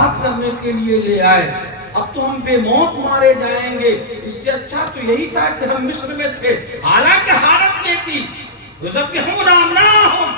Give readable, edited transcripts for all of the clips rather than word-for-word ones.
برباد کرنے کے لیے لے آئے، اب تو ہم بے موت مارے جائیں گے، اس سے اچھا تو یہی تھا کہ ہم مصر میں تھے۔ حالانکہ حالت یہ تھی یذبحون ابناءہم،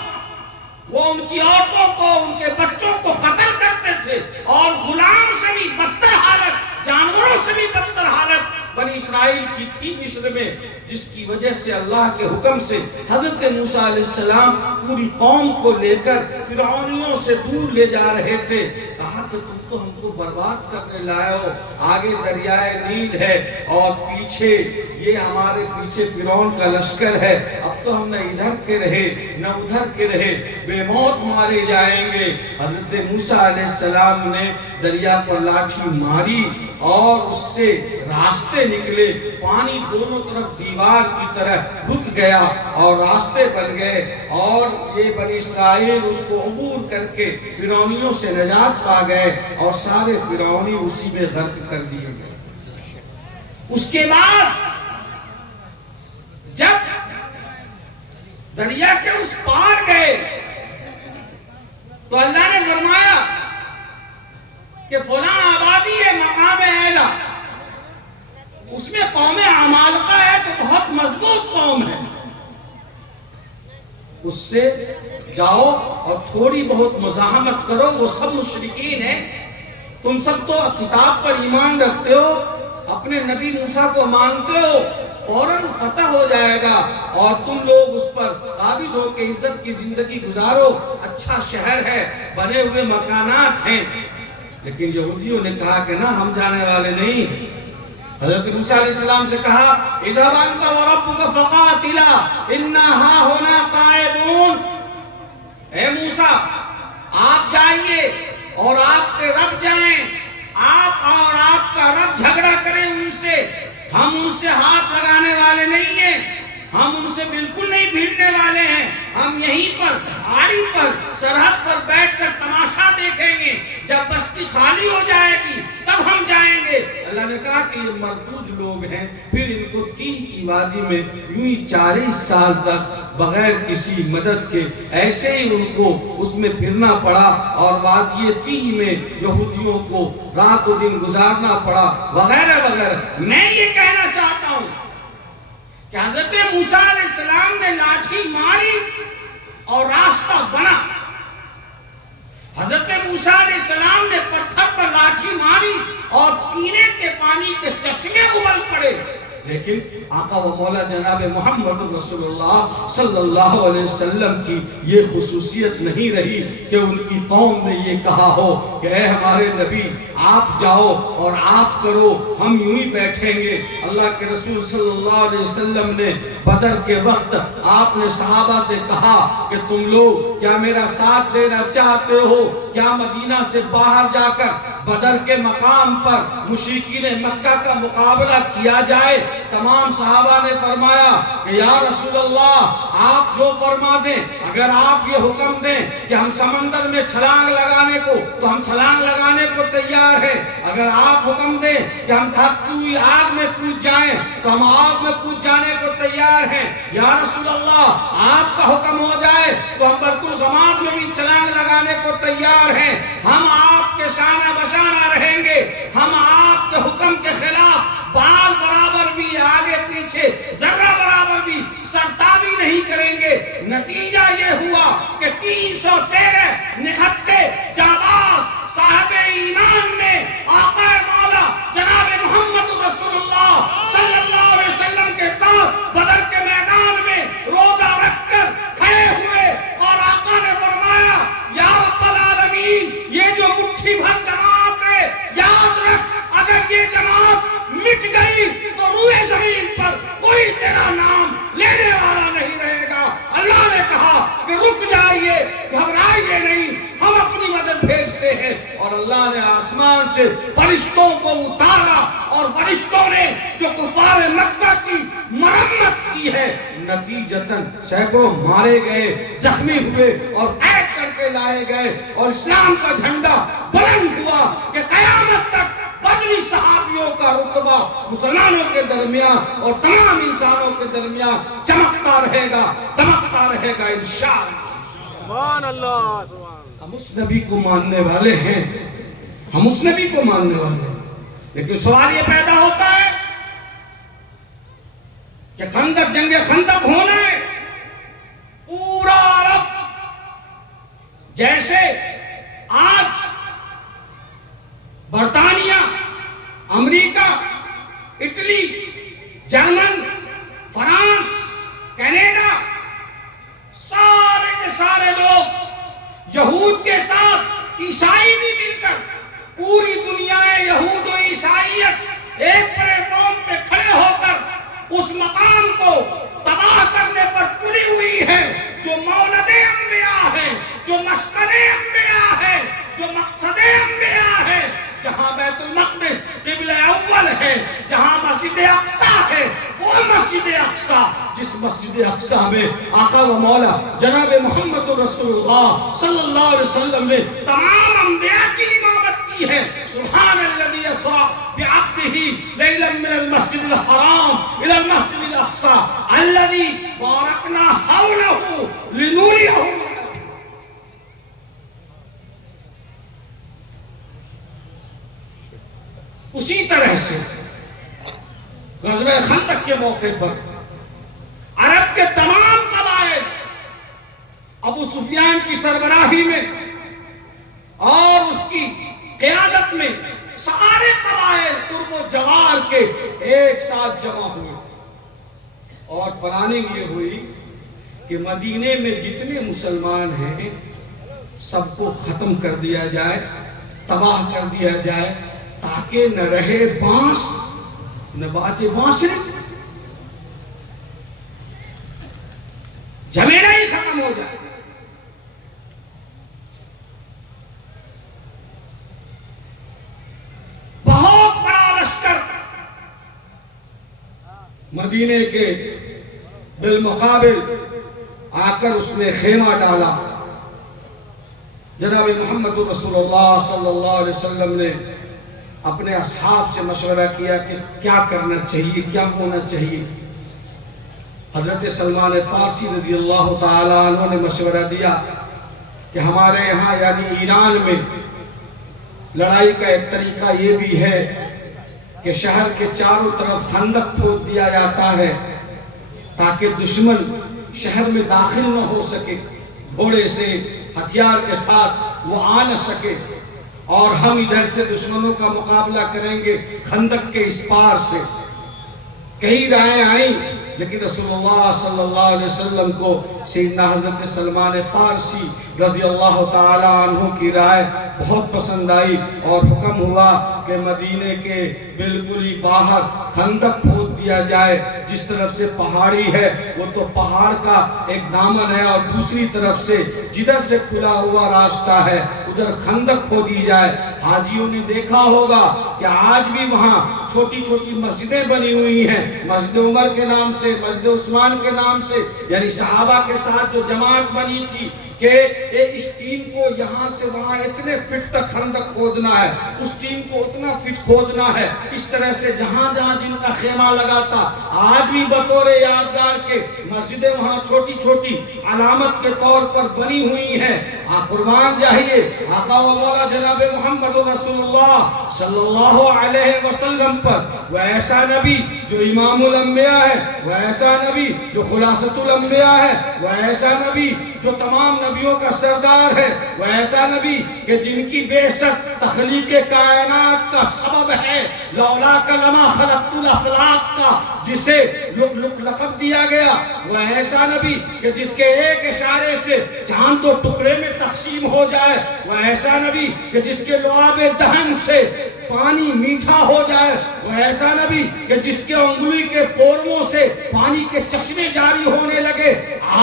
وہ ان کی عورتوں کو، ان کے بچوں کو قتل کرتے تھے، اور غلام سے بھی بدتر حالت، جانوروں سے بھی بدتر حالت بنی اسرائیل کی تھی مصر میں، جس کی وجہ سے اللہ کے حکم سے حضرت موسیٰ علیہ السلام پوری قوم کو لے کر فرعونیوں سے دور لے جا رہے تھے۔ کہا کہ تم تو ہم کو برباد کرنے لائے ہو، آگے دریائے نیل ہے اور پیچھے یہ ہمارے پیچھے فرعون کا لشکر ہے، اب تو ہم نہ ادھر کے رہے نہ ادھر کے رہے، بے موت مارے جائیں گے۔ حضرت موسیٰ علیہ السلام نے دریا پر لاٹھی ماری اور اس سے راستے نکلے، پانی دونوں طرف دیوار کی طرح رک گیا اور راستے بن گئے، اور یہ بنی اسرائیل اس کو عبور کر کے فرعونیوں سے نجات پا گئے، اور سارے فرعونی اسی میں غرق کر دیے گئے۔ اس کے بعد جب دریا کے اس پار گئے تو اللہ نے فرمایا کہ فلاں آبادی ہے مقام اعلیٰ، اس میں قوم عمالقہ ہے جو بہت مضبوط قوم ہے، اس سے جاؤ اور تھوڑی بہت مزاحمت کرو، وہ سب مشرکین ہیں، تم سب تو کتاب پر ایمان رکھتے ہو، اپنے نبی موسیٰ کو مانتے ہو، فوراً فتح ہو جائے گا اور تم لوگ اس پر قابض ہو کے عزت کی زندگی گزارو، اچھا شہر ہے، بنے ہوئے مکانات ہیں۔ لیکن یہودیوں نے کہا کہ نہ، ہم جانے والے نہیں۔ حضرت موسیٰ علیہ السلام سے کہا اذهب انت وربك فقاتلا انا هاهنا قاعدون، اے موسیٰ آپ جائیے اور آپ کے رب جائیں، آپ اور آپ کا رب جھگڑا کریں ان سے، ہم ان سے ہاتھ لگانے والے نہیں ہیں، ہم ان سے بالکل نہیں بھیڑنے والے ہیں، ہم یہیں پر پہاڑی پر سرحد پر بیٹھ کر تماشا دیکھیں گے، جب بستی خالی ہو جائے گی تب ہم جائیں گے۔ اللہ نے کہا کہ یہ مردود لوگ ہیں، پھر ان کو تیہ کی وادی میں یوں ہی 40 سال تک بغیر کسی مدد کے ایسے ہی ان کو اس میں پھرنا پڑا، اور وادی تیہ میں یہودیوں کو رات و دن گزارنا پڑا وغیرہ وغیرہ۔ میں یہ کہنا چاہتا ہوں کہ حضرت موسیٰ علیہ السلام نے لاٹھی ماری اور راستہ بنا، حضرت موسیٰ علیہ السلام نے پتھر پر لاٹھی ماری اور پینے کے پانی کے چشمے ابل پڑے، لیکن آقا و مولا جناب محمد رسول اللہ صلی اللہ علیہ وسلم کی یہ خصوصیت نہیں رہی کہ ان کی قوم نے یہ کہا ہو کہ اے ہمارے نبی آپ جاؤ اور آپ کرو، ہم یوں ہی بیٹھیں گے۔ اللہ کے رسول صلی اللہ علیہ وسلم نے بدر کے وقت آپ نے صحابہ سے کہا کہ تم لوگ کیا میرا ساتھ دینا چاہتے ہو، کیا مدینہ سے باہر جا کر بدر کے مقام پر مشرکین مکہ کا مقابلہ کیا جائے؟ تمام صحابہ نے فرمایا کہ یا رسول اللہ آپ جو فرما دیں، اگر آپ یہ حکم دیں کہ ہم سمندر میں چھلانگ لگانے کو تو ہم چھلانگ لگانے کو تیار ہیں، اگر آپ حکم دیں کہ ہم دھکتی ہوئی آگ میں کود جائیں تو ہم آگ میں کود جانے کو تیار ہیں، یا رسول اللہ آپ کا حکم ہو جائے تو ہم برق الغمام میں بھی چھلانگ لگانے کو تیار ہیں، ہم آپ کے شانہ بشانہ رہیں گے، ہم آپ کے حکم کے خلاف بال برابر بھی آگے پیچھے ذرہ برابر بھی سرتابی نہیں کریں گے۔ نتیجہ یہ ہوا کہ 313 نہتے جانباز صاحب ایمان نے آقا مولا جناب محمد رسول اللہ صلی اللہ علیہ وسلم کے ساتھ بدر کے میدان میں روزہ رکھ کر کھڑے ہوئے، اور آقا نے فرمایا یا رب العالمین یہ جو مٹھی بھر جماعت ہے، یاد رکھ اگر یہ جماعت مٹ گئی تو روئے زمین پر کوئی تیرا نام لینے والا نہیں رہے گا۔ اللہ نے کہا کہ رک جائیے، گھبرائیے نہیں، ہم اپنی مدد بھیجتے ہیں، اور اللہ نے آسمان سے فرشتوں کو اتارا، اور فرشتوں نے جو کفار مکہ کی مرمت کی ہے، نتیجتاً سینکڑوں مارے گئے، زخمی ہوئے اور قید کر کے لائے گئے، اور اسلام کا جھنڈا بلند ہوا کہ قیامت تک بدری صحابیوں کا رتبہ مسلمانوں کے درمیان اور تمام انسانوں کے درمیان چمکتا رہے گا، دمکتا رہے گا انشاءاللہ۔ سبحان اللہ۔ ہم اس نبی کو ماننے والے ہیں، ہم ہم اس نبی کو ماننے والے ہیں. لیکن سوال یہ پیدا ہوتا ہے کہ خندق، جنگ خندق ہونا ہے، پورا عرب جیسے آج برطانیہ، امریکہ، اٹلی، جرمن، فرانس، کینیڈا، سارے کے سارے لوگ یہود کے ساتھ عیسائی بھی مل کر پوری دنیا یہود و عیسائیت ایک پلیٹ فارم پہ کھڑے ہو کر اس مقام کو تباہ کرنے پر تلی ہوئی ہے جو مولد انبیاء ہے، جو مسکن انبیاء ہے، جو مقصد انبیاء ہے، جہاں بیت المقدس قبلہ اول ہے، جہاں مسجد اقصی ہے، وہ مسجد اقصی جس مسجد اقصی میں آقا و مولا جناب محمد رسول اللہ صلی اللہ علیہ وسلم نے تمام انبیاء کی امامت کی ہے. سبحان الذی اسریٰ بعبدہ لیلا من المسجد الحرام الی المسجد الاقصی الذی بارکنا حولہ لنریہ. اسی طرح سے غزوہ خندق کے موقع پر عرب کے تمام قبائل ابو سفیان کی سربراہی میں اور اس کی قیادت میں سارے قبائل قرب و جوار کے ایک ساتھ جمع ہوئے اور پلاننگ یہ ہوئی کہ مدینے میں جتنے مسلمان ہیں سب کو ختم کر دیا جائے، تباہ کر دیا جائے، تاکہ نہ رہے بانس نہ باجے بانسے، جمیرہ ہی ختم ہو جائے. بہت بڑا لشکر مدینے کے بالمقابل آ کر اس نے خیمہ ڈالا. جناب محمد رسول اللہ صلی اللہ علیہ وسلم نے اپنے اصحاب سے مشورہ کیا کہ کیا کرنا چاہیے، کیا ہونا چاہیے. حضرت سلمان فارسی رضی اللہ تعالیٰ عنہ نے مشورہ دیا کہ ہمارے یہاں یعنی ایران میں لڑائی کا ایک طریقہ یہ بھی ہے کہ شہر کے چاروں طرف خندق کھود دیا جاتا ہے تاکہ دشمن شہر میں داخل نہ ہو سکے، گھوڑے سے ہتھیار کے ساتھ وہ آ نہ سکے، اور ہم ادھر سے دشمنوں کا مقابلہ کریں گے خندق کے اس پار سے. کئی رائے آئیں لیکن رسول اللہ صلی اللہ علیہ وسلم کو سیدنا حضرت سلمان فارسی رضی اللہ تعالی عنہ کی رائے بہت پسند آئی اور حکم ہوا کہ مدینے کے بالکل ہی باہر خندق کھود دیا جائے. جس طرف سے پہاڑی ہے وہ تو پہاڑ کا ایک دامن ہے اور دوسری طرف سے جدھر سے کھلا ہوا راستہ ہے ادھر خندق کھودی جائے. حاجیوں نے دیکھا ہوگا کہ آج بھی وہاں چھوٹی چھوٹی مسجدیں بنی ہوئی ہیں، مسجد عمر کے نام سے، مسجد عثمان کے نام سے، یعنی صحابہ کے ساتھ جو جماعت بنی تھی کہ اس ٹیم کو یہاں سے وہاں اتنے فٹ تک خندق کھودنا ہے، اس ٹیم کو اتنا فٹ کھودنا ہے. اس طرح سے جہاں جہاں جن کا خیمہ لگا تھا آج بھی بطور یادگار کے مسجدیں وہاں چھوٹی چھوٹی علامت کے طور پر بنی ہوئی ہیں. قربان جاہیے آقا و مولا جناب محمد رسول اللہ صلی اللہ علیہ وسلم پر وہ ایسا نبی جو امام الانبیاء ہے، وہ ایسا نبی جو خلاصۃ الانبیاء ہے، وہ ایسا نبی جو تمام نبیوں کا سردار ہے، وہ ایسا نبی کہ جن کی بعثت تخلیق کائنات کا سبب ہے، لولاک لما خلقت الافلاق کا جسے لقب دیا گیا. وہ ایسا نبی کہ جس کے ایک اشارے سے چاند دو ٹکڑے میں تقسیم ہو جائے. وہ ایسا نبی کہ جس کے لعاب دہن سے پانی میٹھا ہو جائے. وہ ایسا نبی کہ جس کے انگلی کے پوروں سے پانی کے چشمے جاری ہونے لگے.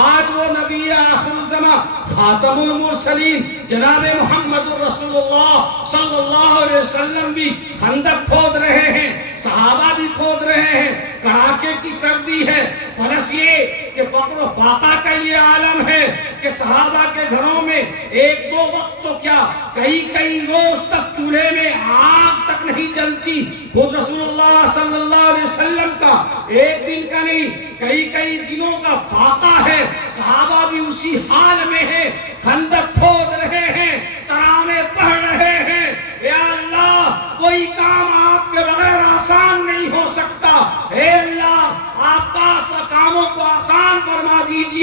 آج وہ نبی آخر الزمان خاتم المرسلین جناب محمد رسول اللہ صلی اللہ علیہ وسلم بھی خندق کھود رہے ہیں، صحابہ بھی کھود رہے ہیں. کڑاکے کی سردی ہے، پلس یہ کہ فقر و فاقہ کا یہ عالم ہے کہ صحابہ کے گھروں میں ایک دو وقت تو کیا کئی روز تک چولہے میں آگ تک نہیں جلتی. خود رسول اللہ صلی اللہ علیہ وسلم کا ایک دن کا نہیں کئی دنوں کا فاقہ ہے. صحابہ بھی اسی حال میں ہیں، خندق کھود رہے ہیں، ترانے پڑھ رہے ہیں. یا اللہ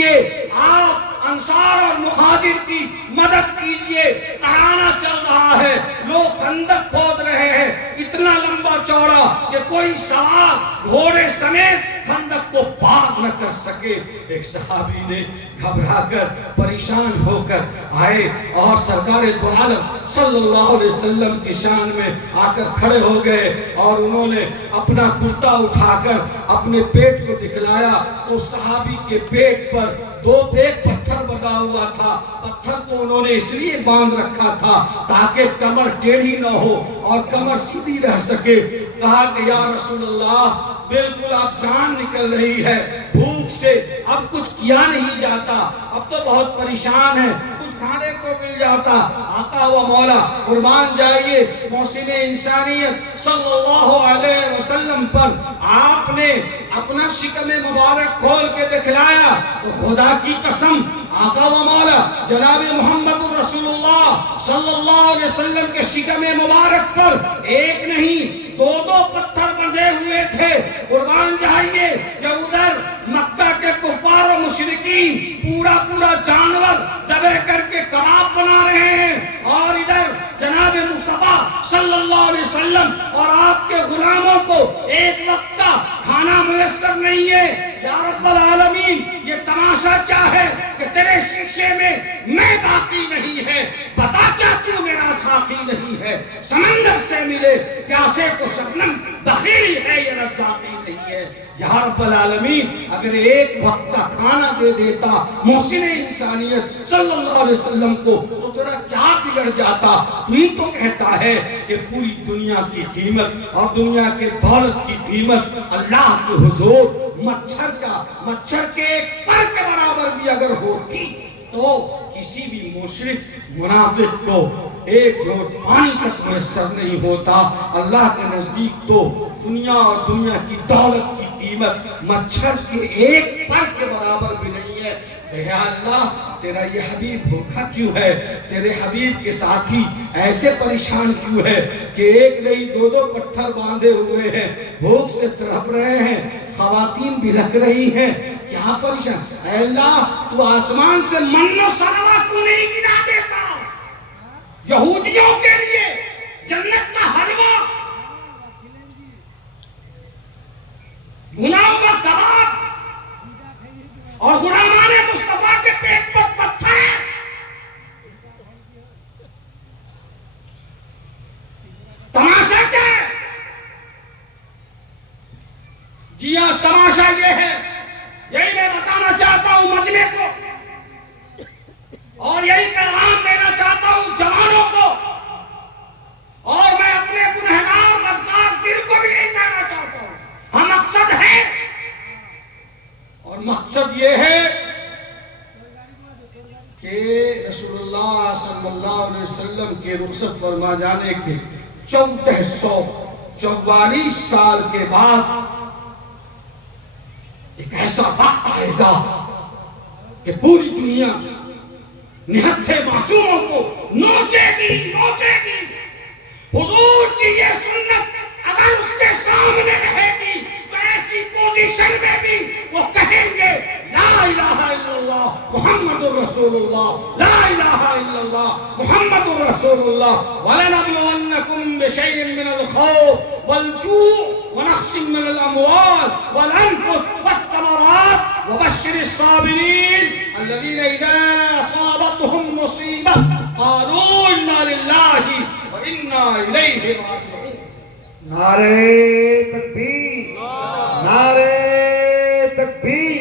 کیجئے، آپ انصار اور مہاجر کی مدد کیجئے۔ ترانہ چل رہا ہے، لوگ خندق کھود رہے ہیں اتنا لمبا چوڑا کہ کوئی سوار گھوڑے سمیت خندق کو پار نہ کر سکے۔ ایک صحابی نے گھبرا کر پریشان ہو کر آئے اور سرکار دو عالم صلی اللہ علیہ وسلم کی شان میں آ کر کھڑے ہو گئے اور انہوں نے اپنا کرتا اٹھا کر اپنے پیٹ کو دکھلایا تو صحابی کے پیٹ پر ایک پتھر بندھا ہوا تھا۔ پتھر کو انہوں نے اس لیے باندھ رکھا تھا تاکہ کمر ٹیڑھی نہ ہو اور کمر سیدھی رہ سکے۔ کہا کہ یا رسول اللہ بالکل آپ جان نکل رہی ہے، بھوک سے اب کچھ کیا نہیں جاتا، اب تو بہت پریشان ہے، کچھ کھانے کو مل جاتا۔ آقا و مولا قربان جائیے محسن انسانیت صلی اللہ علیہ وسلم پر آپ نے اپنا شکم مبارک کھول کے دکھلایا تو خدا کی قسم آقا و مولا جناب محمد رسول اللہ صلی اللہ علیہ وسلم کے شکم مبارک پر ایک نہیں دو پتھر بندھے ہوئے تھے۔ قربان جائیے کہ ادھر مکہ کے کفار و مشرکین پورا جانور ذبح کر کے کباب بنا رہے ہیں اور ادھر جناب مصطفیٰ صلی اللہ علیہ وسلم اور آپ کے غلاموں کو ایک وقت کا کھانا میسر نہیں ہے۔ یا رب العالمین یہ تماشا کیا ہے کہ تیرے شیشے میں باقی نہیں ہے، بتا کیا تو میرا ساقی نہیں ہے؟ سمندر سے ملے پیاسے کو شبنم بخیلی ہے یہ رزاقی نہیں ہے۔ یا رب العالمین اگر ایک وقت کا کھانا دے دیتا محسن انسانیت صلی اللہ علیہ وسلم کو تو تیرا کیا بگڑ جاتا؟ تو ہی تو کہتا ہے کہ پوری دنیا کی قیمت اور دنیا کے دولت کی قیمت اللہ کے حضور مچھر کے ایک پر کے برابر بھی اگر ہوتی تو کسی بھی مشرک منافق کو ایک گھونٹ پانی تک میسر نہیں ہوتا۔ اللہ کے نزدیک تو دنیا اور دنیا کی دولت کی قیمت مچھر کے ایک پر کے برابر بھی نہیں ہے۔ کہ یا اللہ تیرا یہ حبیب بھوکا کیوں ہے؟ تیرے حبیب کے ساتھی ایسے پریشان کیوں ہے کہ ایک نہیں دو پتھر باندھے ہوئے ہیں، بھوک سے تڑپ رہے ہیں، خواتین بھی لگ رہی ہیں، کیا پریشان؟ اے اللہ تو آسمان سے من و سلوہ کو نہیں گرا دیتا؟ یہودیوں کے لیے جنت کا حلوہ، بھنا ہوا کباب اور غلامان مصطفیٰ کے پیٹ پر پتھر ہے۔ تماشا کیا ہے؟ جی ہاں تماشا یہ ہے، یہی میں بتانا چاہتا ہوں مجمع کو اور یہی پیغام دینا چاہتا ہوں جوانوں کو اور میں اپنے گنہگار بدکار دل کو بھی یہی کہنا چاہتا ہوں۔ ہم مقصد ہے اور مقصد یہ ہے کہ رسول اللہ صلی اللہ علیہ وسلم کے رخصت فرما جانے کے 1444 سال کے بعد ایک ایسا وقت آئے گا کہ پوری دنیا نہتھے معصوموں کو نوچے گی۔ حضور کی یہ سنت اگر اس کے سامنے رہے گی تو ایسی پوزیشن میں بھی وہ کہیں گے لا الہ الا اللہ محمد رسول اللہ، لا الہ الا اللہ محمد رسول اللہ۔ وَلَنَبْلُوَنَّكُمْ بِشَيْءٍ مِّنَ الْخَوْفِ وَالْجُوعِ وَنَقْصٍ مِّنَ الْأَمْوَالِ وَالْأَنفُسِ وَالثَّمَرَاتِ وَبَشِّرِ الصَّابِرِينَ الَّذِينَ إِذَا أَصَابَتْهُمْ مُصِيبَةٌ قَالُوا إِنَّا لِلَّهِ وَإِنَّا إِلَيْهِ رَاجِعُونَ۔ نعرہ تکبیر، نعرہ تکبیر،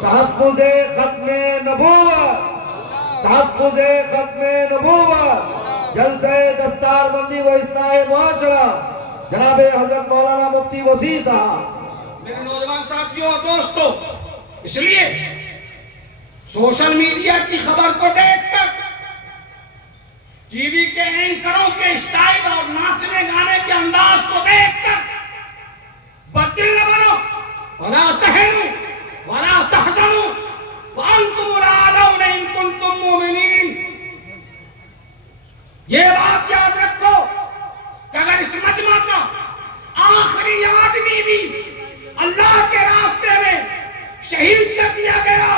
تحفظ ختم نبوت، تحفظ ختم نبوت، جلسہ دستار بندی و اصلاح معاشرہ، جناب حضرت مولانا مفتی وسیع صاحب۔ میرے نوجوان ساتھیوں اور دوستوں، اس لیے سوشل میڈیا کی خبر کو دیکھ کر ٹی وی کے اینکروں کے سٹائل اور ناچنے گانے کے انداز کو دیکھ کر بدل نہ بنو۔ وَلَا تَهِنُوا وَلَا تَحْزَنُوا وَأَنْتُمُ الْأَعْلَوْنَ إِن كُنتُم مُّؤْمِنِينَ۔ یہ بات یاد رکھو کہ اگر اس مجمع کا آخری آدمی بھی اللہ کے راستے میں شہید کر دیا گیا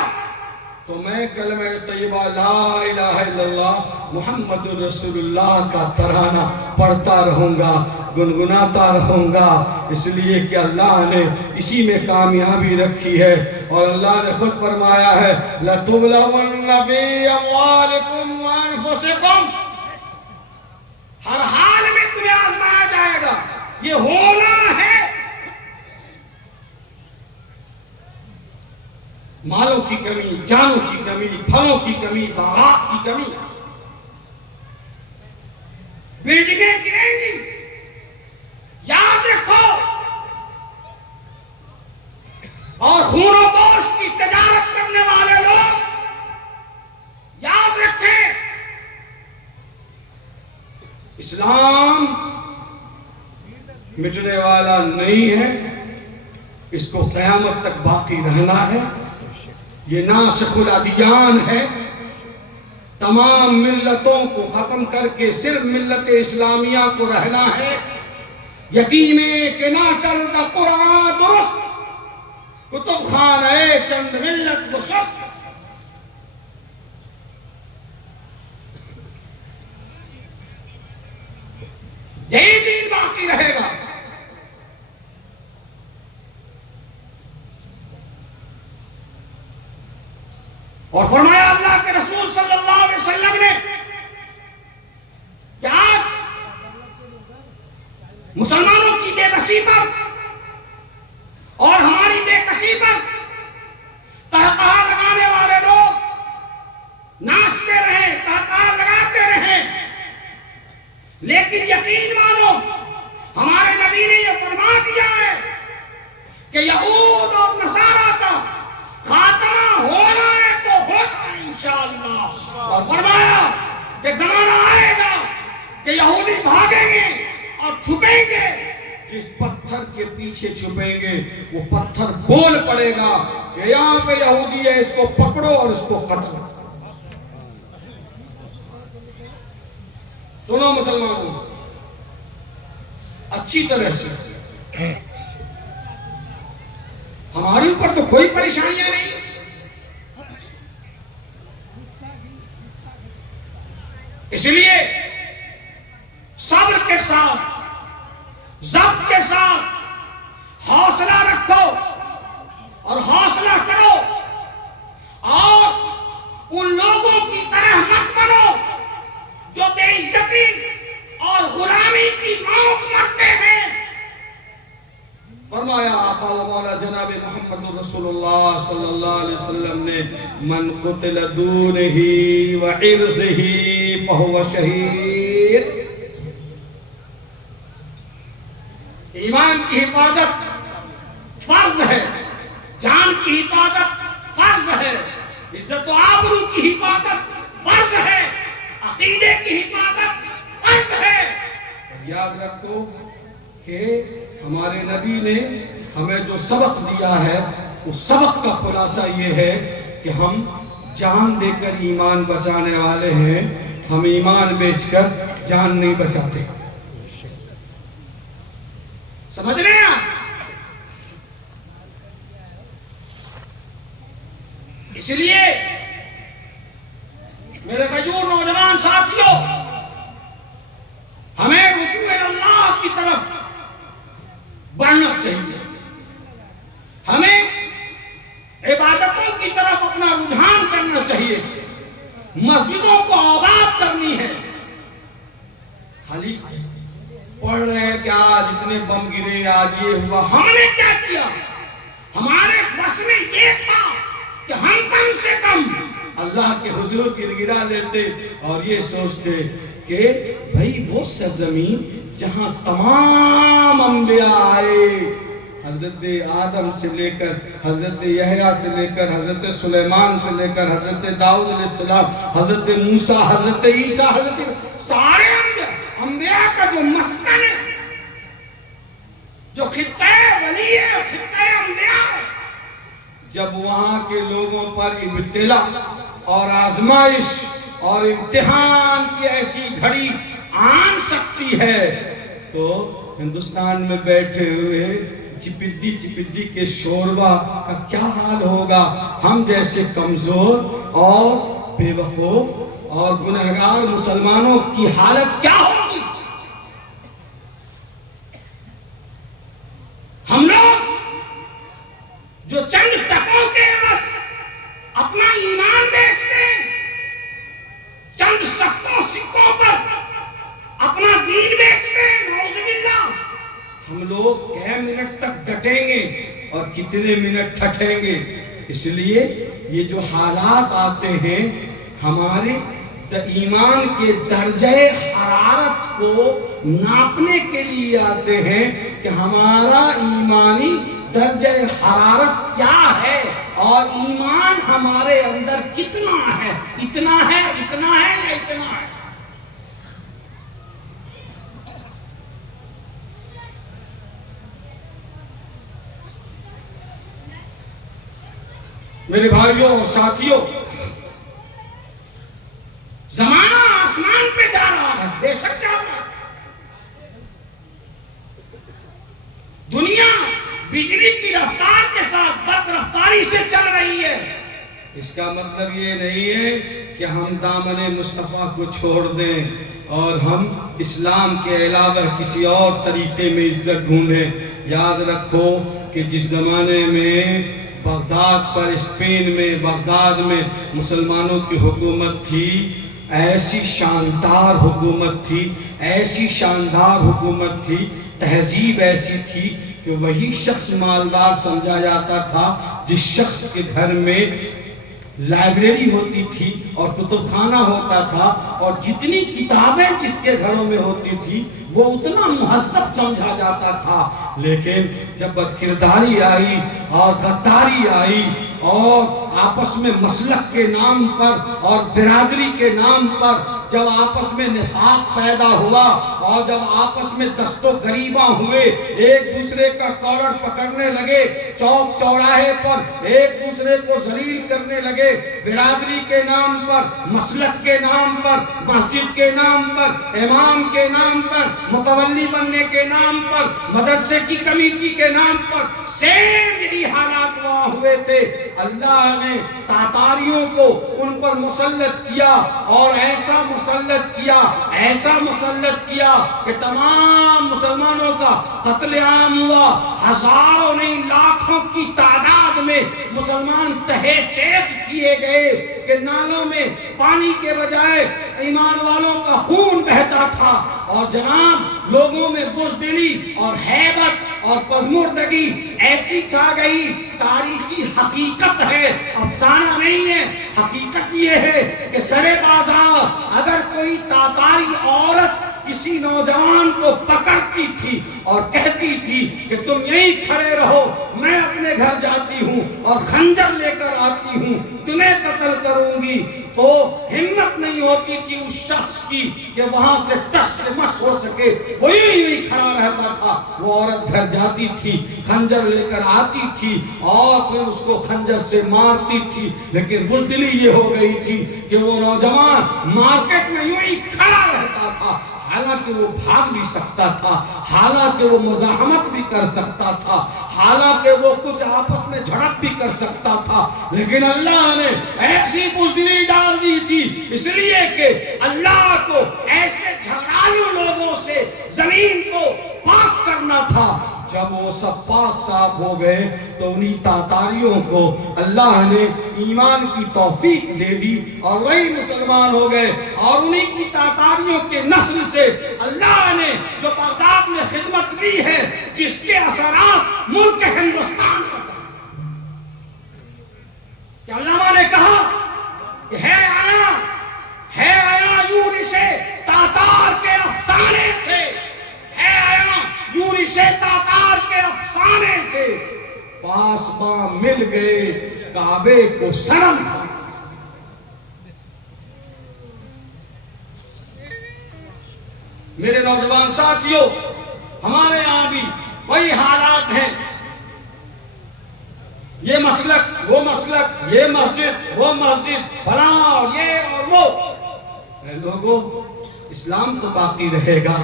کلمہ طیبہ لا الہ الا اللہ محمد رسول اللہ کا ترانہ پڑھتا رہوں گا، گنگناتا رہوں گا، اس لیے کہ اللہ نے اسی میں کامیابی رکھی ہے، اور اللہ نے خود فرمایا ہے لَتُبْلَوُنَّ فِي أَمْوَالِكُمْ وَأَنفُسِكُمْ، ہر حال میں تمہیں آزمایا جائے گا، یہ ہونا ہے۔ مالوں کی کمی، جانوں کی کمی، پھلوں کی کمی، باغات کی کمی، بلڈنگیں گریں گی، یاد رکھو، اور خون و گوشت کی تجارت کرنے والے لوگ یاد رکھیں، اسلام مٹنے والا نہیں ہے، اس کو قیامت تک باقی رہنا ہے، یہ ناسخ الادیان ہے، تمام ملتوں کو ختم کر کے صرف ملت اسلامیہ کو رہنا ہے، یتیمے کے نہ کردہ قرآن درست، کتب خانہ چند ملت و شخص، یہی دین باقی رہے گا۔ اور فرمایا اللہ کے رسول صلی اللہ علیہ وسلم نے کہ آج مسلمانوں کی بے بسی پر اور ہماری بے کسی پر تہکار لگانے والے لوگ ناچتے رہیں، تہکار لگاتے رہیں، لیکن یقین مانو ہمارے نبی نے یہ فرما دیا ہے کہ یہود اور نصارہ کا خاتمہ ہونا ہے تو ہونا ہے انشاءاللہ، اور فرمایا کہ زمانہ آئے گا کہ یہودی بھاگیں گے اور چھپیں گے، جس پتھر کے پیچھے چھپیں گے وہ پتھر بول پڑے گا کہ یہاں پہ یہودی ہے، اس کو پکڑو اور اس کو قتل کرو۔ سنو مسلمانوں، اچھی طرح سے، ہمارے اوپر تو کوئی پریشانیاں نہیں، اس لیے صبر کے ساتھ، ضبط کے ساتھ حوصلہ رکھو اور حوصلہ کرو، اور ان لوگوں کی طرح مت بنو جو بے عزتی اور غلامی کی موت مرتے ہیں۔ فرمایا آقا و مولا جناب محمد رسول اللہ صلی اللہ علیہ وسلم نے من قتل دونہ و عرضہ فہو شہید، ایمان کی حفاظت فرض ہے، جان کی حفاظت فرض ہے، عزت و آبرو کی حفاظت فرض ہے، عقیدے کی حفاظت فرض ہے۔ یاد رکھو کہ ہمارے نبی نے ہمیں جو سبق دیا ہے اس سبق کا خلاصہ یہ ہے کہ ہم جان دے کر ایمان بچانے والے ہیں، ہم ایمان بیچ کر جان نہیں بچاتے۔ سمجھ رہے ہیں آپ؟ اس لیے میرے غیور نوجوان ساتھیوں، ہمیں رجوع اللہ کی طرف بڑھنا چاہیے، ہمیں عبادتوں کی طرف اپنا رجحان کرنا چاہیے، مسجدوں کو آباد کرنی ہے۔ خالی پڑھ رہے ہیں کہ آج اتنے بم گرے، آج یہ ہوا، ہم نے کیا کیا؟ ہمارے بس میں یہ تھا کہ ہم کم سے کم اللہ کے حضور گرگرا لیتے اور یہ سوچتے کہ بھئی وہ سرزمین جہاں تمام انبیاء آئے، حضرت آدم سے لے کر حضرت یحییٰ سے لے کر حضرت سلیمان سے لے کر حضرت داؤد علیہ السلام، حضرت موسیٰ، حضرت عیسیٰ، حضرت سارے انبیاء کا جو مسکن ہے، جو خطہ ولی ہے، خطہ انبیاء ہے، جب وہاں کے لوگوں پر ابتلا اور آزمائش اور امتحان کی ایسی گھڑی آن سکتی ہے تو ہندوستان میں بیٹھے ہوئے چپدی کے شوربا کا کیا حال ہوگا؟ ہم جیسے کمزور اور بے وقوف اور گنہگار مسلمانوں کی حالت کیا ہوگی؟ ہم لوگ جو چند ٹکوں کے بس اپنا ایمان بیچتے ہیں، چند سکوں پر اپنا دین بیچتے ہیں، نعوذ باللہ۔ ہم لوگ کئے منٹ تک ڈٹیں گے اور کتنے منٹ ٹھٹیں گے؟ اس لیے یہ جو حالات آتے ہیں ہمارے ایمان کے درجہ حرارت کو ناپنے کے لیے آتے ہیں کہ ہمارا ایمانی درجہ حرارت کیا ہے اور ایمان ہمارے اندر کتنا ہے، اتنا ہے یا اتنا ہے۔ میرے بھائیوں اور ساتھیوں، زمانہ آسمان پہ جا رہا ہے، بے شک جا رہا ہے۔ دنیا بجلی کی رفتار کے ساتھ برق رفتاری سے چل رہی ہے۔ اس کا مطلب یہ نہیں ہے کہ ہم دامن مصطفیٰ کو چھوڑ دیں اور ہم اسلام کے علاوہ کسی اور طریقے میں عزت ڈھونڈیں۔ یاد رکھو کہ جس زمانے میں بغداد پر، اسپین میں، بغداد میں مسلمانوں کی حکومت تھی، ایسی شاندار حکومت تھی، ایسی شاندار حکومت تھی، تہذیب ایسی تھی کہ وہی شخص مالدار سمجھا جاتا تھا جس شخص کے گھر میں لائبریری ہوتی تھی اور کتب خانہ ہوتا تھا، اور جتنی کتابیں جس کے گھروں میں ہوتی تھی وہ اتنا مہذب سمجھا جاتا تھا۔ لیکن جب بدکرداری آئی اور غداری آئی اور آپس میں مسلک کے نام پر اور برادری کے نام پر جب آپس میں نفاق پیدا ہوا اور جب آپس میں دست و گریباں ہوئے، ایک دوسرے کا کالر پکڑنے لگے، چوک چوراہے پر ایک دوسرے کو ذلیل کرنے لگے، برادری کے نام پر، مسلک کے نام پر، مسجد کے نام پر، امام کے نام پر، متولی بننے کے نام پر، مدرسے کی کمیٹی کے نام پر، سیم یہی حالات وہاں ہوئے تھے۔ اللہ نے تاتاریوں کو ان پر مسلط کیا اور ایسا مسلط کیا کہ تمام مسلمانوں کا قتل عام ہوا، ہزاروں نہیں لاکھوں کی تعداد میں مسلمان تہے تیغ کیے گئے کہ نالوں میں پانی کے بجائے ایمان والوں کا خون بہتا تھا، اور جناب لوگوں میں بزدلی اور ہیبت اور پژمردگی ایسی چھا گئی۔ تاریخی حقیقت ہے، افسانہ نہیں ہے، حقیقت یہ ہے کہ سرے بازار اگر کوئی تاتاری عورت کسی نوجوان کو پکڑتی تھی اور کہتی تھی کہ تم یہیں کھڑے رہو، میں اپنے گھر جاتی ہوں اور خنجر لے کر آتی ہوں، تمہیں قتل کروں گی، تو ہمت نہیں ہوتی تھی اس شخص کی کہ وہاں سے ٹس سے مس ہو سکے، وہ یہیں کھڑا رہتا تھا۔ وہ عورت گھر جاتی تھی، خنجر لے کر آتی تھی اور پھر اس کو خنجر سے مارتی تھی، لیکن بزدلی یہ ہو گئی تھی کہ وہ نوجوان مارکیٹ میں یوں ہی کھڑا رہتا تھا، حالانکہ وہ بھاگ بھی سکتا تھا، حالانکہ وہ مزاحمت بھی کر سکتا تھا، حالانکہ وہ کچھ آپس میں جھڑپ بھی کر سکتا تھا، لیکن اللہ نے ایسی بزدلی ڈال دی تھی، اس لیے کہ اللہ کو ایسے جھگڑالوں لوگوں سے زمین کو پاک کرنا تھا۔ جب وہ سب پاک صاف ہو گئے تو انہی تاتاریوں کو اللہ نے ایمان کی توفیق دے دی اور وہی مسلمان ہو گئے، اور انہی کی تاتاریوں کے نسل سے اللہ نے جو بغداد میں خدمت دی ہے، جس کے اثرات ملک ہندوستان پر کہ علامہ نے کہا کہ ہے آیا یورش تاتار کے افسانے سے، ہے آیا یورش تاتار کے افسانے سے، پاسباں مل گئے کعبے کو سرم۔ میرے نوجوان ساتھیوں، ہمارے یہاں بھی وہی حالات ہیں، یہ مسلک وہ مسلک، یہ مسجد وہ مسجد، فلاں اور یہ اور وہ۔ اے لوگوں، اسلام تو باقی رہے گا،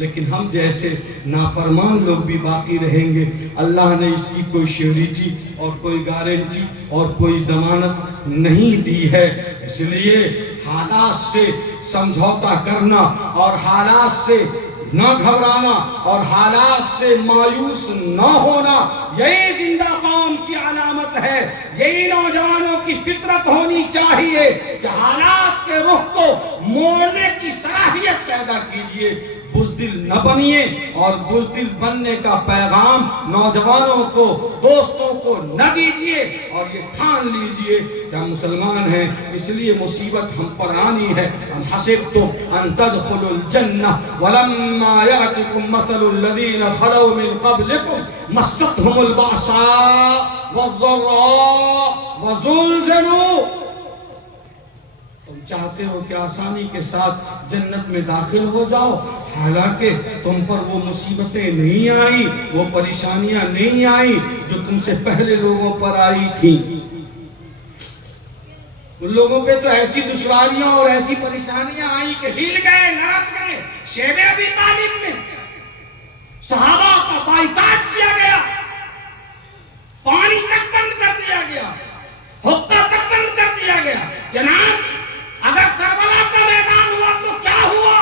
لیکن ہم جیسے نافرمان لوگ بھی باقی رہیں گے۔ اللہ نے اس کی کوئی شیورٹی اور کوئی گارنٹی اور کوئی ضمانت نہیں دی ہے۔ اس لیے حالات سے سمجھوتا کرنا اور حالات سے نہ گھبرانا اور حالات سے مایوس نہ ہونا، یہی زندہ قوم کی علامت ہے۔ یہی نوجوانوں کی فطرت ہونی چاہیے کہ حالات کے رخ کو موڑنے کی صلاحیت پیدا کیجئے، بزدل نہ بنیے، اور بزدل بننے کا پیغام نوجوانوں کو، دوستوں کو نہ دیجئے، اور یہ ٹھان لیجئے کہ ہم مسلمان ہیں، اس لیے مصیبت ہم پر آنی ہے۔ ہم حسبتم ان تدخلوا الجنہ ولما یأتکم مثل الذین خلوا من قبلکم مستهم البأساء والضراء وزلزلوا۔ تم چاہتے ہو کہ آسانی کے ساتھ جنت میں داخل ہو جاؤ، حالانکہ تم پر وہ مصیبتیں نہیں آئیں، وہ پریشانیاں نہیں آئیں جو تم سے پہلے لوگوں پر آئی تھیں۔ ان لوگوں پہ تو ایسی دشواریاں اور ایسی پریشانیاں آئیں کہ ہل گئے، لرز گئے۔ شیب ابی طالب میں صحابہ کا بائیکاٹ کیا گیا، پانی تک بند کر دیا گیا، حقہ تک بند کر دیا گیا۔ جناب اگر کربلا کا میدان ہوا تو کیا ہوا؟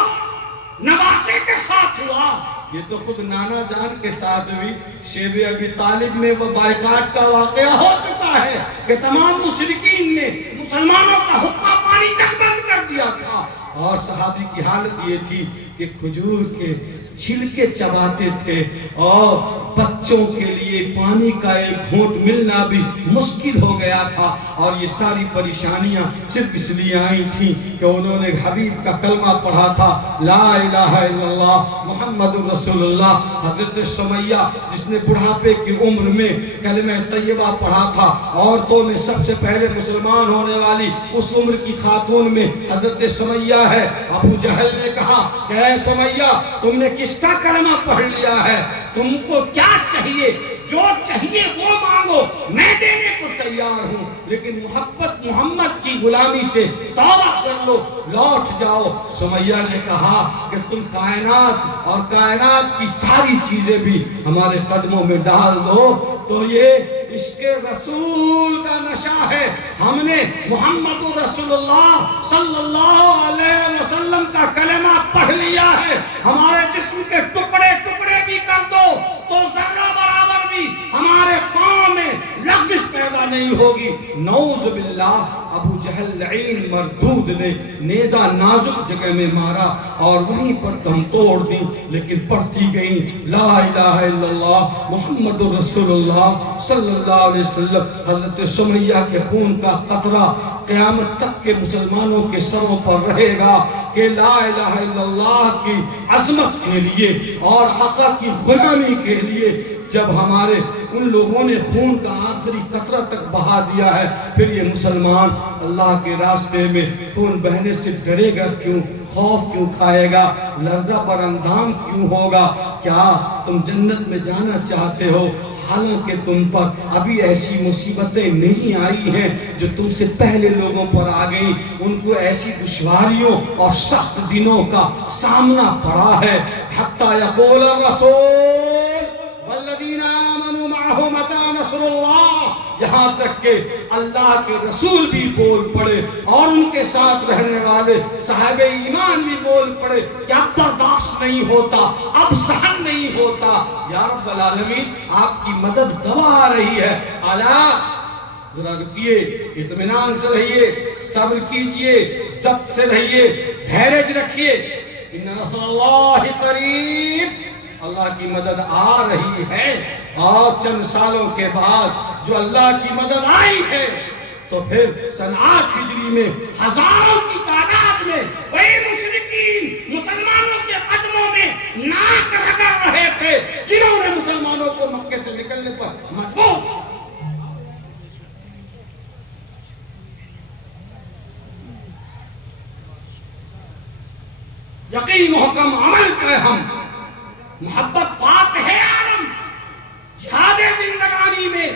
نواسے کے ساتھ ہوا۔ یہ تو خود نانا جان کے ساتھ بھی شیب ابی طالب میں وہ بائیکاٹ کا واقعہ ہو چکا ہے کہ تمام مشرکین نے مسلمانوں کا حقہ پانی تک بند کر دیا تھا، اور صحابی کی حالت یہ تھی کہ کھجور کے چھلکے چباتے تھے، اور بچوں کے لیے پانی کا ایک گھونٹ ملنا بھی مشکل ہو گیا تھا۔ اور یہ ساری پریشانیاں صرف اس لیے آئی تھیں کہ انہوں نے حبیب کا کلمہ پڑھا تھا، لا الہ الا اللہ محمد رسول اللہ۔ حضرت سمیہ جس نے بڑھاپے کی عمر میں کلمہ طیبہ پڑھا تھا، عورتوں میں سب سے پہلے مسلمان ہونے والی اس عمر کی خاتون میں حضرت سمیہ ہے۔ ابو جہل نے کہا کہ اے سمیہ، تم نے کس کا کلمہ پڑھ لیا ہے؟ تم کو کیا چاہیے؟ جو چاہیے وہ مانگو، میں دینے کو تیار ہوں، لیکن محبت محمد کی غلامی سے توبہ کر لو، لوٹ جاؤ۔ سمیہ نے کہا کہ تم کائنات اور کائنات کی ساری چیزیں بھی ہمارے قدموں میں ڈال دو، تو یہ عشق رسول کا نشہ ہے۔ ہم نے محمد رسول اللہ صلی اللہ علیہ وسلم کا کلمہ پڑھ لیا ہے، ہمارے جسم کے ٹکڑے ٹکڑے بھی کر دو تو ذرہ برابر بھی ہمارے پاؤں میں لغزش پیدا نہیں ہوگی۔ نعوذ باللہ، ابو جہل لعین مردود نے نیزہ نازک جگہ میں مارا اور وہیں پر دم توڑ دی، لیکن پڑھتی گئیں لا الہ الا اللہ محمد رسول اللہ صلی اللہ علیہ وسلم۔ حضرت سمیہ کے خون کا قطرہ قیامت تک کے مسلمانوں کے سروں پر رہے گا کہ لا الہ الا اللہ کی عظمت کے لیے اور آقا کی غلامی کے لیے جب ہمارے ان لوگوں نے خون کا آخری قطرہ تک بہا دیا ہے، پھر یہ مسلمان اللہ کے راستے میں خون بہنے سے ڈرے گا کیوں؟ خوف کیوں کھائے گا؟ لرزہ پر اندام کیوں ہوگا؟ کیا تم جنت میں جانا چاہتے ہو حالانکہ تم پر ابھی ایسی مصیبتیں نہیں آئی ہیں جو تم سے پہلے لوگوں پر آ گئیں؟ ان کو ایسی دشواریوں اور سخت دنوں کا سامنا پڑا ہے۔ حتی یقول الرسول والذین آمنوا معه متی نصر اللہ، یہاں تک کہ اللہ کے رسول بھی بول پڑے اور ان کے ساتھ رہنے والے صاحب ایمان بھی بول پڑے کہ اب برداشت نہیں ہوتا، اب سہن نہیں ہوتا۔ یا رب العالمین، آپ کی مدد کب آ رہی ہے؟ اللہ ذرا رکیے، اطمینان سے رہیے، صبر کیجئے، ضبط سے رہیے، دھیرج رکھیے۔ ان نصر اللہ قریب، اللہ کی مدد آ رہی ہے، اور چند سالوں کے بعد جو اللہ کی مدد آئی ہے تو پھر سن 8 ہجری میں ہزاروں کی تعداد میں وہی مشرکین مسلمانوں کے قدموں میں ناک رگڑ رہے تھے جنہوں نے مسلمانوں کو مکے سے نکلنے پر مجبور۔ یقین محکم عمل کرے ہم، محبت فاتح عالم، جہاد زندگانی میں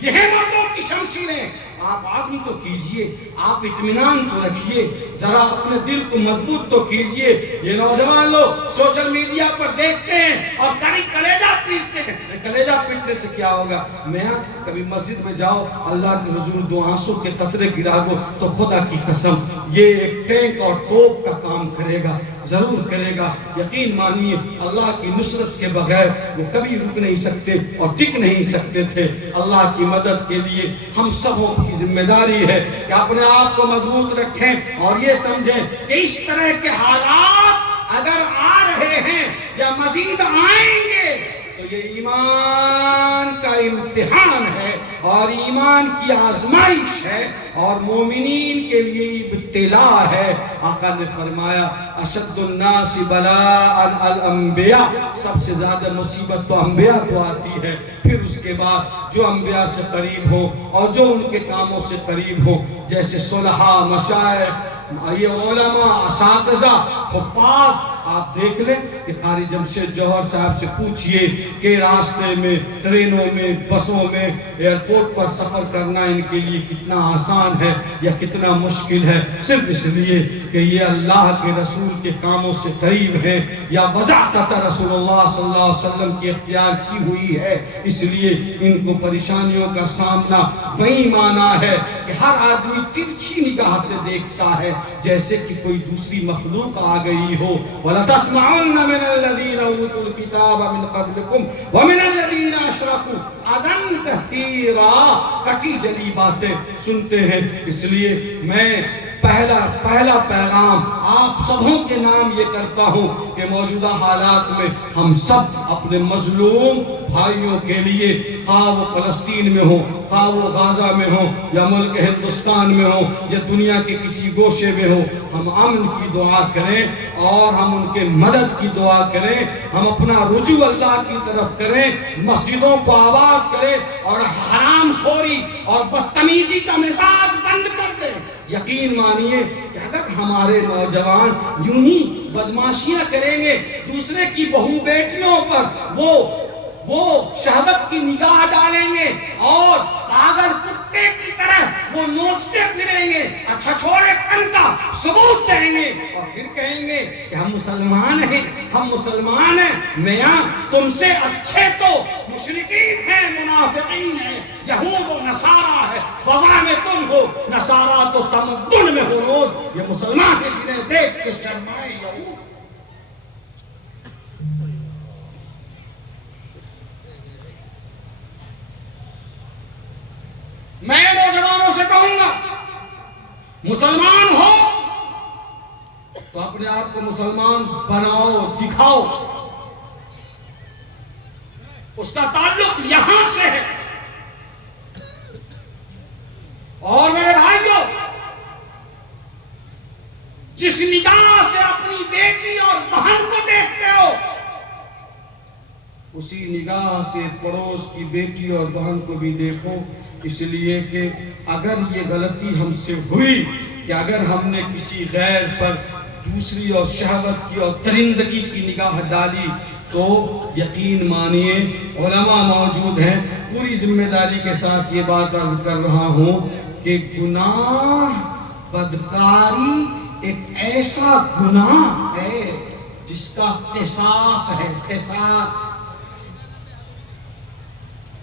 یہ مردوں کی شمشیریں آپ عزم تو کیجئے، آپ اطمینان تو رکھیے، ذرا اپنے دل کو مضبوط تو کیجئے۔ یہ نوجوان لوگ سوشل میڈیا پر دیکھتے ہیں اور کلیجہ پیٹتے ہیں۔ کلیجہ پیٹنے سے کیا ہوگا؟ میاں کبھی مسجد میں جاؤ، اللہ کے حضور دو آنسوں کے قطرے گرا دو تو خدا کی قسم یہ ایک ٹینک اور توپ کا کام کرے گا، ضرور کرے گا۔ یقین مانیے اللہ کی نصرت کے بغیر وہ کبھی رک نہیں سکتے اور ٹک نہیں سکتے تھے۔ اللہ کی مدد کے لیے ہم سبوں کی ذمہ داری ہے کہ اپنے آپ کو مضبوط رکھیں اور یہ سمجھیں کہ اس طرح کے حالات اگر آ رہے ہیں یا مزید آئیں گے تو یہ ایمان کا امتحان ہے اور ایمان کی آزمائش ہے اور مومنین کے لیے ابتلا ہے۔ آقا نے فرمایا اشد الناس بلاء الانبیاء، سب سے زیادہ مصیبت تو انبیاء کو آتی ہے، پھر اس کے بعد جو انبیاء سے قریب ہو اور جو ان کے کاموں سے قریب ہو، جیسے صلحاء، مشائخ، یہ علماء، اساتذہ، حفاظ۔ آپ دیکھ لیں کہ قاری جمشید جوہر صاحب سے پوچھئے کہ راستے میں، ٹرینوں میں، بسوں میں، ایئرپورٹ پر سفر کرنا ان کے لیے کتنا آسان ہے یا کتنا مشکل ہے، صرف اس لیے کہ یہ اللہ کے رسول کے کاموں سے قریب ہیں یا وضاحت رسول اللہ صلی اللہ علیہ وسلم کی اختیار کی ہوئی ہے، اس لیے ان کو پریشانیوں کا سامنا وہی مانا ہے کہ ہر آدمی ترچھی نگاہ سے دیکھتا ہے جیسے کہ کوئی دوسری مخلوق آ گئی ہو۔ وَلَتَسْمَعُنَّ مِنَ الَّذِينَ أُوتُوا الْكِتَابَ مِنْ قَبْلِكُمْ وَمِنَ الَّذِينَ أَشْرَكُوا أَذًى كَثِيرًا، کٹی جلی باتیں سنتے ہیں۔ اس لیے میں پہلا پیغام آپ سبوں کے نام یہ کرتا ہوں کہ موجودہ حالات میں ہم سب اپنے مظلوم بھائیوں کے لیے، خواہ وہ فلسطین میں ہو، خواہ وہ غازہ میں ہو یا ملک ہندوستان میں ہو یا دنیا کے کسی گوشے میں ہو، ہم امن کی دعا کریں اور ہم ان کے مدد کی دعا کریں، ہم اپنا رجوع اللہ کی طرف کریں، مسجدوں کو آباد کریں اور حرام خوری اور بدتمیزی کا مزاج بند کر دیں۔ یقین مانیے کہ اگر ہمارے نوجوان یوں ہی بدماشیاں کریں گے، دوسرے کی بہو بیٹیوں پر وہ شہوت کی نگاہ ڈالیں گے اور پاگل کتے کی طرح وہ نوچتے پھریں گے، اچھا چھوڑے پن کا ثبوت دیں گے اور پھر کہیں گے کہ ہم مسلمان ہیں، ہم مسلمان ہیں۔ میاں تم سے اچھے تو مشرکین ہیں، منافقین ہیں، یہود و نصارہ ہے، وضع میں تم ہو، نصارہ تو تمدن میں ہنود، یہ مسلمان ہیں جنہیں دیکھ کے شرمائے یہود۔ میں نوجوانوں سے کہوں گا مسلمان ہو تو اپنے آپ کو مسلمان بناؤ، دکھاؤ، اس کا تعلق یہاں سے ہے۔ اور میرے بھائیوں، جس نگاہ سے اپنی بیٹی اور بہن کو دیکھتے ہو اسی نگاہ سے پڑوس کی بیٹی اور بہن کو بھی دیکھو، اس لیے کہ اگر یہ غلطی ہم سے ہوئی کہ اگر ہم نے کسی غیر پر دوسری اور شہوت کی اور درندگی کی نگاہ ڈالی تو یقین مانیے علماء موجود ہیں، پوری ذمہ داری کے ساتھ یہ بات عرض کر رہا ہوں کہ گناہ بدکاری ایک ایسا گناہ ہے جس کا قصاص ہے۔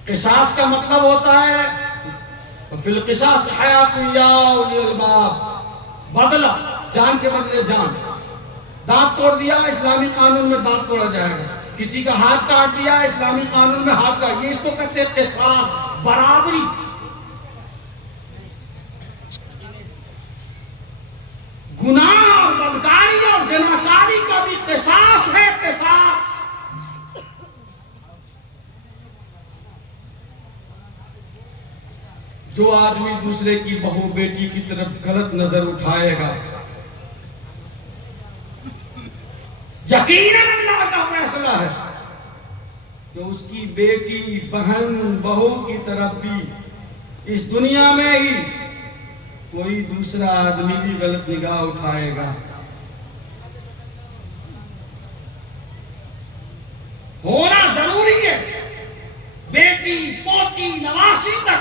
قصاص کا مطلب ہوتا ہے فی القصاص حیات یا اولی الباب، بدلہ، جان کے بدلے جان۔ دانت توڑ دیا، اسلامی قانون میں دانت توڑا جائے گا۔ کسی کا ہاتھ کاٹ دیا، اسلامی قانون میں ہاتھ کا، یہ اس کو کہتے ہیں قصاص، برابری۔ گناہ اور بدکاری اور زناکاری کا بھی قصاص ہے، قصاص۔ جو آدمی دوسرے کی بہو بیٹی کی طرف غلط نظر اٹھائے گا، یقیناً اللہ کا فیصلہ ہے کہ اس کی بیٹی، بہن، بہو کی طرف بھی اس دنیا میں ہی کوئی دوسرا آدمی بھی غلط نگاہ اٹھائے گا۔ ہونا ضروری ہے، بیٹی، پوتی، نواسی تک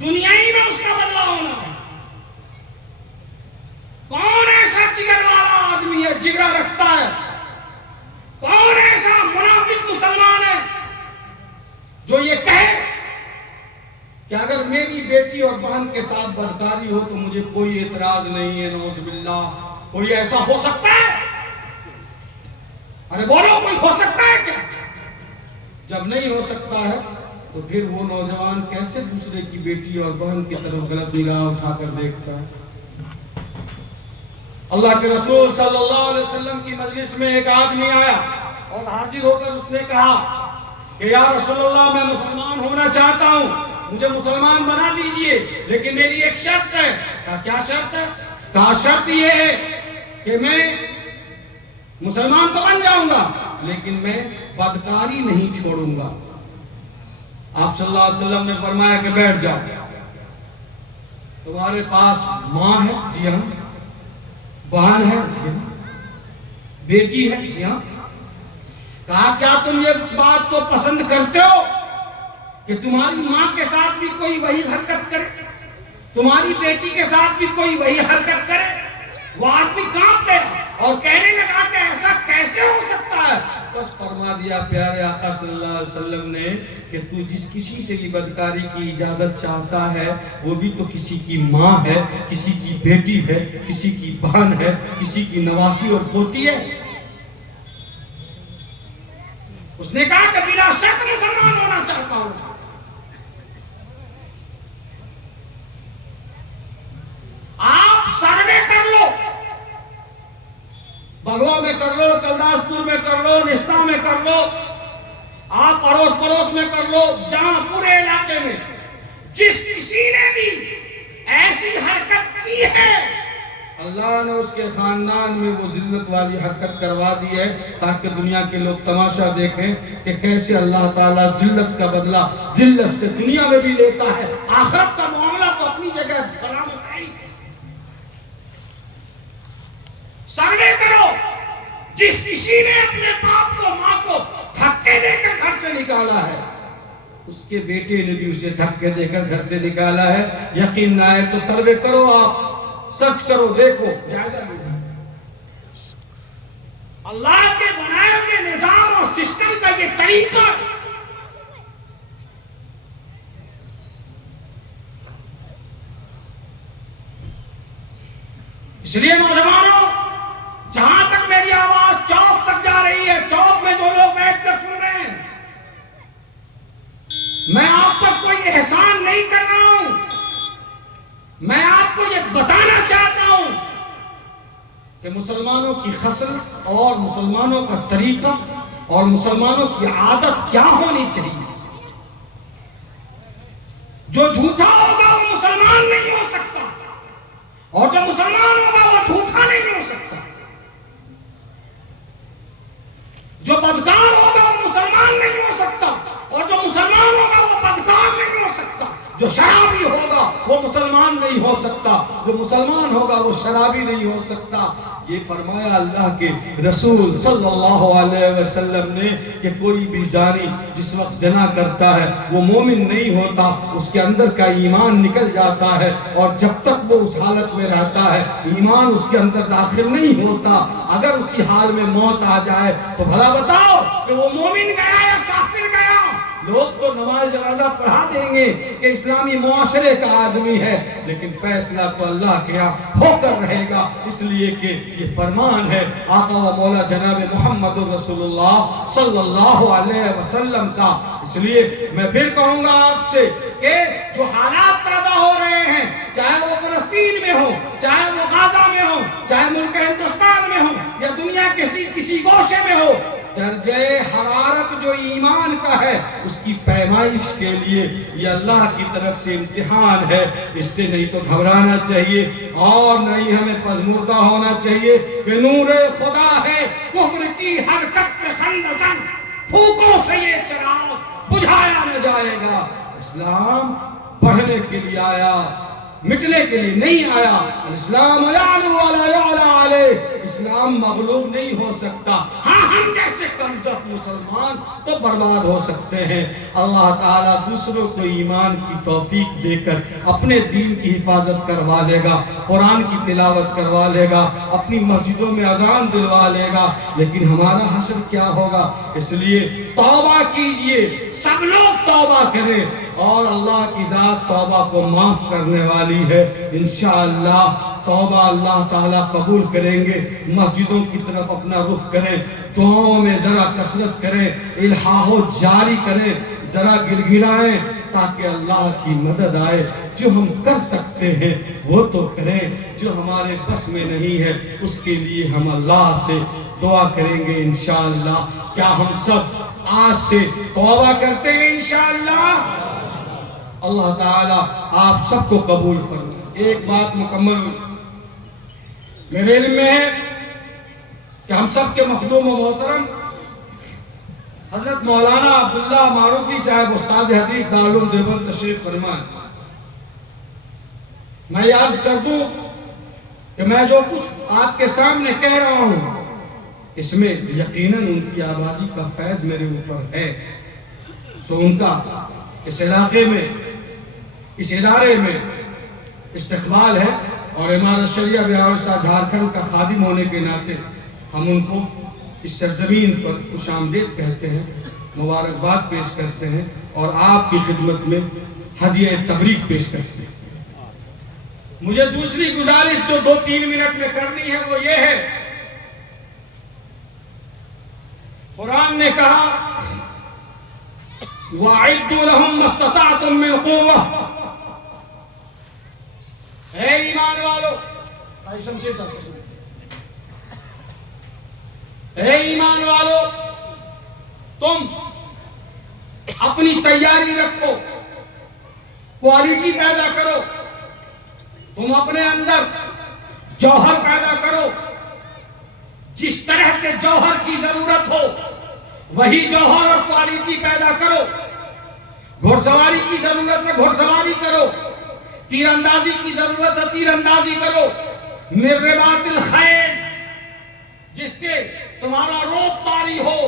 دنیائی میں اس کا بدلہ ہونا ہے۔ کون ایسا جگر والا آدمی ہے، جگرا رکھتا ہے؟ کون ایسا منافق مسلمان ہے جو یہ کہے کہ اگر میری بیٹی اور بہن کے ساتھ بدکاری ہو تو مجھے کوئی اعتراض نہیں ہے؟ نعوذ باللہ، کوئی ایسا ہو سکتا ہے؟ ارے بولو، کوئی ہو سکتا ہے کیا؟ جب نہیں ہو سکتا ہے تو پھر وہ نوجوان کیسے دوسرے کی بیٹی اور بہن کی طرف غلط نگاہ اٹھا کر دیکھتا ہے؟ اللہ کے رسول صلی اللہ علیہ وسلم کی مجلس میں ایک آدمی آیا اور حاضر ہو کر اس نے کہا کہ یا رسول اللہ، میں مسلمان ہونا چاہتا ہوں، مجھے مسلمان بنا دیجئے، لیکن میری ایک شرط ہے۔ کہا کیا شرط ہے؟ کہا شرط یہ ہے کہ میں مسلمان تو بن جاؤں گا لیکن میں بدکاری نہیں چھوڑوں گا۔ آپ صلی اللہ علیہ وسلم نے فرمایا کہ بیٹھ جاؤ، تمہارے پاس ماں ہے؟ جی ہاں۔ بہن ہے؟ جی ہاں۔ بیٹی ہے؟ جی ہاں۔ کہا کیا تم یہ اس بات کو پسند کرتے ہو کہ تمہاری ماں کے ساتھ بھی کوئی وہی حرکت کرے، تمہاری بیٹی کے ساتھ بھی کوئی وہی حرکت کرے؟ وہ آدمی کانپ گیا اور کہنے لگا کہ ایسا کیسے ہو سکتا ہے؟ بس فرما دیا پیارے آقا صلی اللہ علیہ وسلم نے کہ تو جس کسی سے بھی بدکاری کی اجازت چاہتا ہے وہ بھی تو کسی کی ماں ہے، کسی کی بیٹی ہے، کسی کی بہن ہے، کسی کی نواسی اور پوتی ہے۔ اس نے کہا کہ بلا شک مسلمان ہونا چاہتا ہوں۔ آپ سروے کر لو، بگوا میں کر لو، کلداس پور میں کر لو، نشتہ میں کر لو، آپ پڑوس پڑوس میں کر لو، جہاں پورے علاقے میں جس کسی نے بھی ایسی حرکت کی ہے اللہ نے اس کے خاندان میں وہ ذلت والی حرکت کروا دی ہے تاکہ دنیا کے لوگ تماشا دیکھیں کہ کیسے اللہ تعالیٰ ذلت کا بدلہ ذلت سے دنیا میں بھی لیتا ہے۔ آخرت کا معاملہ تو اپنی جگہ سلامت ہے۔ سروے کرو، جس کسی نے اپنے باپ کو ماں کو دھکے دے کر گھر سے نکالا ہے اس کے بیٹے نے بھی اسے دھکے دے کر گھر سے نکالا ہے۔ یقین نہ ہے تو سروے کرو، آپ سرچ کرو، دیکھو، جائزہ لو۔ اللہ کے بنائے ہوئے نظام اور سسٹم کا یہ طریقہ اس لیے نوجوانوں، جہاں تک میری آواز چوک تک جا رہی ہے، چوک میں جو لوگ بیٹھ کر سن رہے ہیں، میں آپ پر کوئی احسان نہیں کر رہا ہوں، میں آپ کو یہ بتانا چاہتا ہوں کہ مسلمانوں کی خصلت اور مسلمانوں کا طریقہ اور مسلمانوں کی عادت کیا ہونی چاہیے۔ جو جھوٹا ہوگا وہ مسلمان نہیں ہو سکتا، اور جو مسلمان ہوگا وہ جھوٹا نہیں ہو سکتا۔ جو بدکار ہوگا وہ مسلمان نہیں ہو سکتا، اور جو مسلمان ہوگا وہ بدکار نہیں ہو سکتا۔ جو شرابی ہوگا وہ مسلمان نہیں ہو سکتا، جو مسلمان ہوگا وہ شرابی نہیں ہو سکتا۔ یہ فرمایا اللہ کے رسول صلی اللہ علیہ وسلم نے کہ کوئی بھی زانی جس وقت زنا کرتا ہے وہ مومن نہیں ہوتا، اس کے اندر کا ایمان نکل جاتا ہے، اور جب تک وہ اس حالت میں رہتا ہے ایمان اس کے اندر داخل نہیں ہوتا۔ اگر اسی حال میں موت آ جائے تو بھلا بتاؤ کہ وہ مومن گیا یا کافر گیا؟ لوگ تو نماز جنازہ پڑھا دیں گے کہ اسلامی معاشرے کا آدمی ہے، لیکن فیصلہ تو اللہ کے ہاں ہو کر رہے گا، اس لیے کہ یہ فرمان ہے آقا و مولا جناب محمد رسول اللہ صلی اللہ علیہ وسلم کا۔ اس لیے میں پھر کہوں گا آپ سے کہ جو حالات پیدا ہو رہے ہیں، چاہے وہ فلسطین میں ہو، چاہے وہ غزہ میں ہو، چاہے ملک ہندوستان میں ہو یا دنیا کے کسی گوشے میں ہو، درجہ حرارت جو ایمان کا ہے اس کی پیمائش کے لیے یہ اللہ کی طرف سے امتحان ہے۔ اس سے نہیں تو گھبرانا چاہیے اور نہیں ہمیں پژمردہ ہونا چاہیے کہ نور خدا ہے کفر کی حرکت پہ خندزن، پھوکوں سے یہ چراغ بجھایا نہ جائے گا۔ اسلام پڑھنے کے لیے آیا، مٹنے کے لیے نہیں آیا۔ الاسلام یعلو ولا یعلی علیہ، اسلام مغلوب نہیں ہو سکتا. ہاں ہم جیسے کمزور مسلمان تو برباد ہو سکتے ہیں. اللہ تعالیٰ دوسروں کو ایمان کی توفیق دے کر اپنے دین کی حفاظت کروا لے گا, قرآن کی تلاوت کروا لے گا, اپنی مسجدوں میں اذان دلوا لے گا, لیکن ہمارا حشر کیا ہوگا؟ اس لیے توبہ کیجئے, سب لوگ توبہ کریں, اور اللہ کی ذات توبہ کو معاف کرنے والی ہے. انشاءاللہ توبہ اللہ تعالیٰ قبول کریں گے. مسجدوں کی طرف اپنا رخ کریں, دعاؤں میں ذرا کثرت کریں, الحاح و جاری کریں, ذرا گڑگڑائیں تاکہ اللہ کی مدد آئے. جو ہم کر سکتے ہیں وہ تو کریں, جو ہمارے بس میں نہیں ہے اس کے لیے ہم اللہ سے دعا کریں گے انشاءاللہ. کیا ہم سب آج سے توبہ کرتے ہیں انشاءاللہ؟ اللہ تعالیٰ آپ سب کو قبول فرمائے. ایک بات مکمل ہوئی, میرے علم میں ہے کہ ہم سب کے مخدوم و محترم حضرت مولانا عبداللہ معروفی صاحب استاد حدیث دارالعلوم دیوبند تشریف فرمائے. میں یہ عرض کر دوں کہ میں جو کچھ آپ کے سامنے کہہ رہا ہوں اس میں یقیناً ان کی آبادی کا فیض میرے اوپر ہے. سو ان کا اس علاقے میں, اس ادارے میں استقبال ہے, اور امارت شریعہ بہاولسا جھارکھنڈ کا خادم ہونے کے ناطے ہم ان کو اس سرزمین پر خوش آمدید کہتے ہیں, مبارکباد پیش کرتے ہیں, اور آپ کی خدمت میں ہدیہ تبریک پیش کرتے ہیں. مجھے دوسری گزارش جو 2-3 منٹ میں کرنی ہے وہ یہ ہے, قرآن نے کہا وَأَعِدُّوا لَهُم مَّا اسْتَطَعْتُم مِّن قُوَّةٍ. اے ایمان والو, اے ایمان والو, تم اپنی تیاری رکھو, کوالٹی پیدا کرو, تم اپنے اندر جوہر پیدا کرو. جس طرح کے جوہر کی ضرورت ہو وہی جوہر اور کوالٹی پیدا کرو. گھوڑ سواری کی ضرورت ہے گھوڑ سواری کرو, تیر اندازی کی ضرورت ہے تیر اندازی کرو. من رباط الخیل, جس سے تمہارا روب طاری ہو,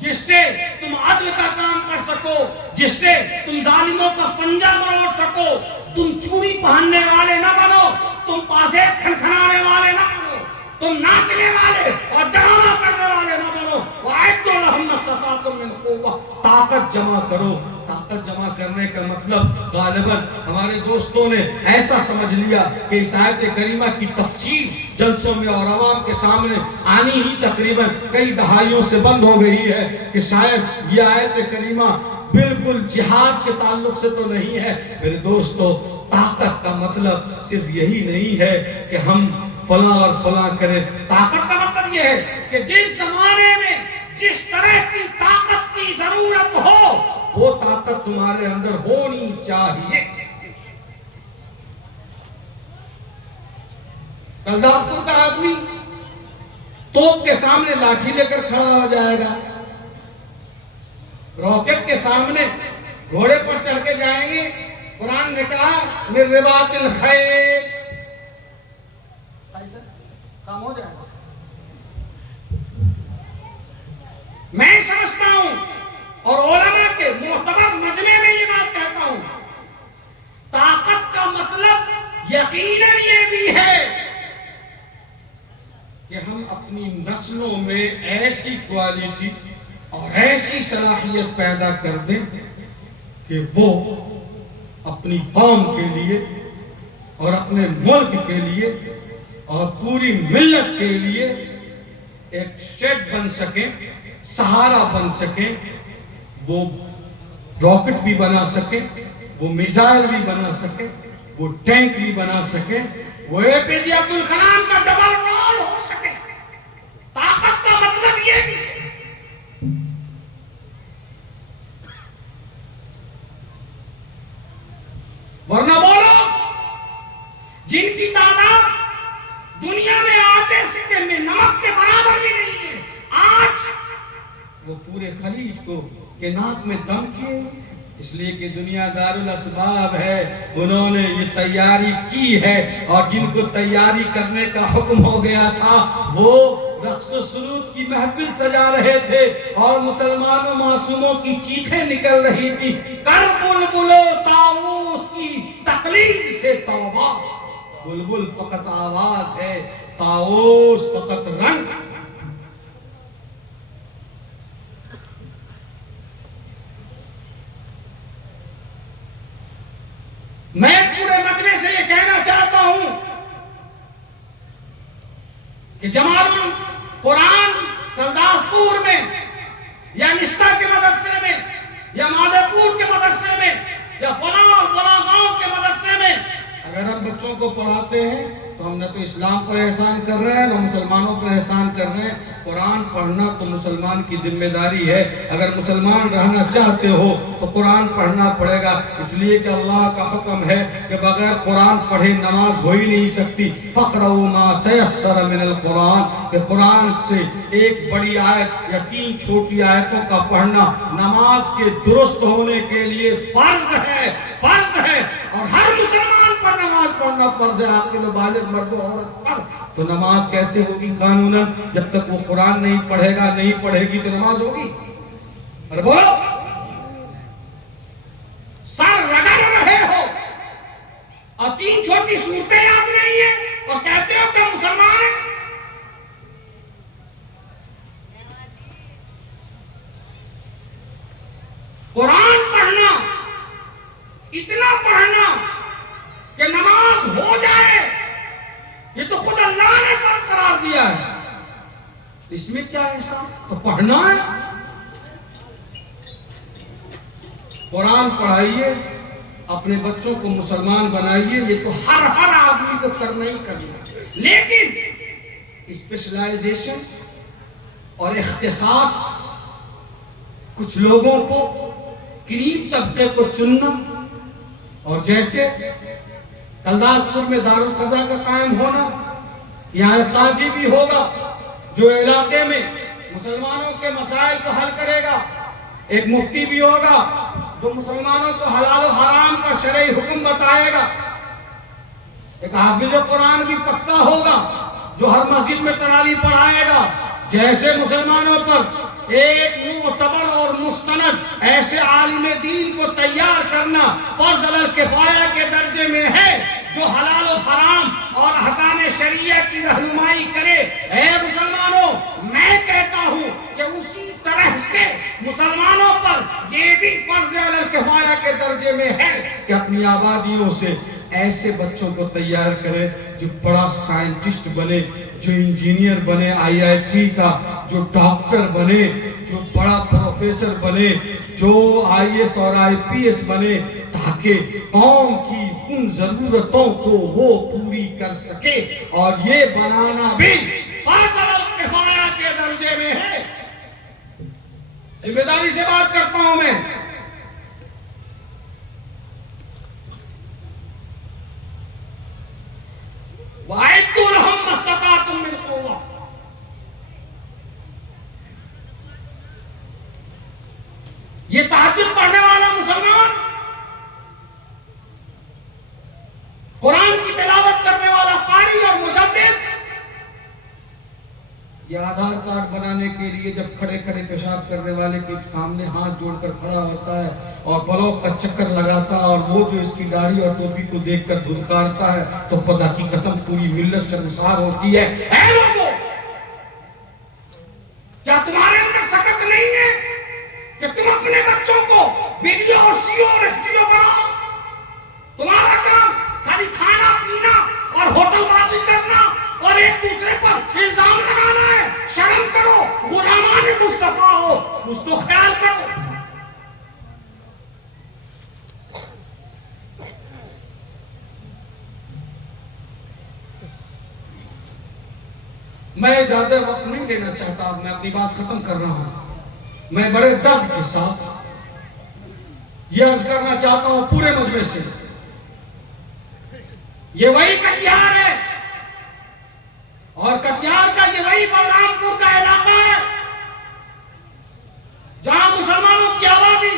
جس سے تم عدل کا کام کر سکو, جس سے تم ظالموں کا پنجہ مروڑ سکو. تم چوڑی پہننے والے نہ بنو, تم پاسیب کھنکھنانے والے نہ بنو, تم ناچنے والے اور ڈرامہ کرنے والے نہ بنو. وَأَعِدُّوا لَهُم مَّا اسْتَطَعْتُم مِّن قُوَّةٍ. طاقت جمع کرو. طاقت جمع کرنے کا مطلب غالباً ہمارے دوستوں نے ایسا سمجھ لیا کہ اس آیت کریمہ کی تفسیر جلسوں میں اور عوام کے سامنے آنی ہی تقریباً کئی دہائیوں سے بند ہو گئی ہے کہ شاید یہ آیت کریمہ بالکل جہاد کے تعلق سے تو نہیں ہے. میرے دوستو, طاقت کا مطلب صرف یہی نہیں ہے کہ ہم فلاں اور فلاں کریں. طاقت کا مطلب یہ ہے کہ جس زمانے میں جس طرح کی طاقت کی ضرورت ہو وہ طاقت تمہارے اندر ہونی چاہیے. کلداسپور کا آدمی توپ کے سامنے لاٹھی لے کر کھڑا ہو جائے گا, راکٹ کے سامنے گھوڑے پر چڑھ کے جائیں گے. قرآن نے کہا من رباط الخیل. کام ہو جائے گا. میں سمجھتا ہوں اور علماء کے معتبر مجمع میں یہ بات کہتا ہوں, طاقت کا مطلب یقیناً یہ بھی ہے کہ ہم اپنی نسلوں میں ایسی کوالٹی اور ایسی صلاحیت پیدا کر دیں کہ وہ اپنی قوم کے لیے اور اپنے ملک کے لیے اور پوری ملت کے لیے ایک شیڈ بن سکیں, سہارا بن سکیں. وہ راکٹ بھی بنا سکیں, وہ میزائل بھی بنا سکیں, وہ ٹینک بھی بنا سکیں, وہ اے پی جے عبد الکلام کا ڈبل رول ہو سکے. طاقت کا مطلب یہ بھی ہے. ورنہ وہ لوگ جن کی تعداد دنیا میں آٹے سکے میں نمک کے برابر بھی نہیں ہے, آج وہ پورے خلیج کو کے ناک میں دم کیے, اس لیے کہ دنیا دار الاسباب ہے، انہوں نے یہ تیاری کی ہے، اور جن کو تیاری کرنے کا حکم ہو گیا تھا وہ رقص و سرود کی محفل سجا رہے تھے، اور مسلمانوں معصوموں کی چیخیں نکل رہی تھی، کر بلبلو طاؤس کی تقلید سے توبہ۔ بلبل فقط آواز ہے، طاؤس فقط رنگ۔ میں پورے مجمع سے یہ کہنا چاہتا ہوں کہ جمال القرآن کلداس پور میں یا نشتہ کے مدرسے میں یا مادھے پور کے مدرسے میں یا فلاں گاؤں کے مدرسے میں اگر ہم بچوں کو پڑھاتے ہیں تو ہم نہ تو اسلام پر احسان کر رہے ہیں نہ مسلمانوں پر احسان کر رہے ہیں۔ قرآن پڑھنا تو مسلمان کی ذمہ داری ہے، اگر مسلمان رہنا چاہتے ہو تو قرآن پڑھنا پڑے گا، اس لیے کہ اللہ کا حکم ہے کہ بغیر قرآن پڑھے نماز ہو ہی نہیں سکتی۔ فَقْرَوْا مَا تَيَسَّرَ مِنَ الْقُرْآنِ، کہ قرآن سے ایک بڑی آیت یا 3 چھوٹی آیتوں کا پڑھنا نماز کے درست ہونے کے لیے فرض ہے، فرض ہے، اور ہر مسلمان پر نماز پڑھنا فرض ہے، عاقل و بالغ مرد و عورت پر۔ تو نماز کیسے ہوگی قانوناً؟ جب تک وہ قرآن نہیں پڑھے گا، نہیں پڑھے گی تو نماز ہوگی؟ اور بولو، سر رگڑ رہے ہو اور 3 چھوٹی صورتیں یاد نہیں ہیں اور کہتے ہو کہ مسلمان ہیں۔ قرآن پڑھنا، اتنا پڑھنا کہ نماز ہو جائے، یہ تو خود اللہ نے فرض قرار دیا ہے، اس میں کیا ایسا؟ تو پڑھنا ہے۔ قرآن پڑھائیے، اپنے بچوں کو مسلمان بنائیے، یہ تو ہر آدمی کو کرنا ہی کرنا ہے، لیکن اسپیشلائزیشن اور اختصاص کچھ لوگوں کو، قریب طبقے کو چننا، اور جیسے کلداس پور میں دارالقضا کا قائم ہونا، یہاں قاضی بھی ہوگا جو علاقے میں مسلمانوں کے مسائل کو حل کرے گا، ایک مفتی بھی ہوگا جو مسلمانوں کو حلال و حرام کا شرعی حکم بتائے گا، ایک حافظ قرآن بھی پکا ہوگا جو ہر مسجد میں تراویح پڑھائے گا۔ جیسے مسلمانوں پر ایک معتبر اور مستند ایسے عالم دین کو تیار کرنا فرض علی الکفایہ کے درجے میں ہے جو حلال و حرام اور احکام شریعہ کی رہنمائی کرے، اے مسلمانوں، میں کہتا ہوں کہ اسی طرح سے مسلمانوں پر یہ بھی فرض علی الکفایہ کے درجے میں ہے کہ اپنی آبادیوں سے ایسے بچوں کو تیار کرے جو بڑا سائنٹسٹ بنے، جو انجینئر بنے IIT کا، جو ڈاکٹر بنے، جو بڑا پروفیسر بنے، جو IAS اور IPS بنے، تاکہ قوم کی ان ضرورتوں کو وہ پوری کر سکے، اور یہ بنانا بھی فرض علی الکفایہ کے درجے میں ہے۔ ذمہ داری سے بات کرتا ہوں میں۔ وَأَعِدُّوا لَهُم مَّا اسْتَطَعْتُم مِّن قُوَّةٍ، یہ تہجد پڑھنے والا مسلمان، قرآن کی تلاوت کرنے والا قاری اور مجوید، یہ آدھار کارڈ بنانے کے لیے جب کھڑے کھڑے پیشاب کرنے والے کے سامنے ہاتھ جوڑ کر کھڑا ہوتا ہے اور بلاک کا چکر لگاتا ہے، اور وہ جو اس کی داڑھی اور ٹوپی کو دیکھ کر دھتکارتا ہے، تو خدا کی قسم پوری ملت شرمسار ہوتی ہے۔ اے لوگو، کیا تمہارے اندر سکت نہیں ہے کہ تم اپنے بچوں کو ویڈیو اور سیو اور ایکٹیو بناؤ؟ تمہارا کام خالی کھانا پینا اور ہوٹل بازی کرنا اور ایک دوسرے پر الزام لگانا ہے۔ شرم کرو، غلامان مصطفیٰ ہو، کچھ تو خیال کرو۔ میں زیادہ وقت نہیں لینا چاہتا، میں اپنی بات ختم کر رہا ہوں۔ میں بڑے درد کے ساتھ یہ عرض کرنا چاہتا ہوں پورے مجمع سے، یہ وہی کٹیہار ہے، اور کٹیہار کا یہ وہی بلرام پور کا علاقہ ہے جہاں مسلمانوں کی آبادی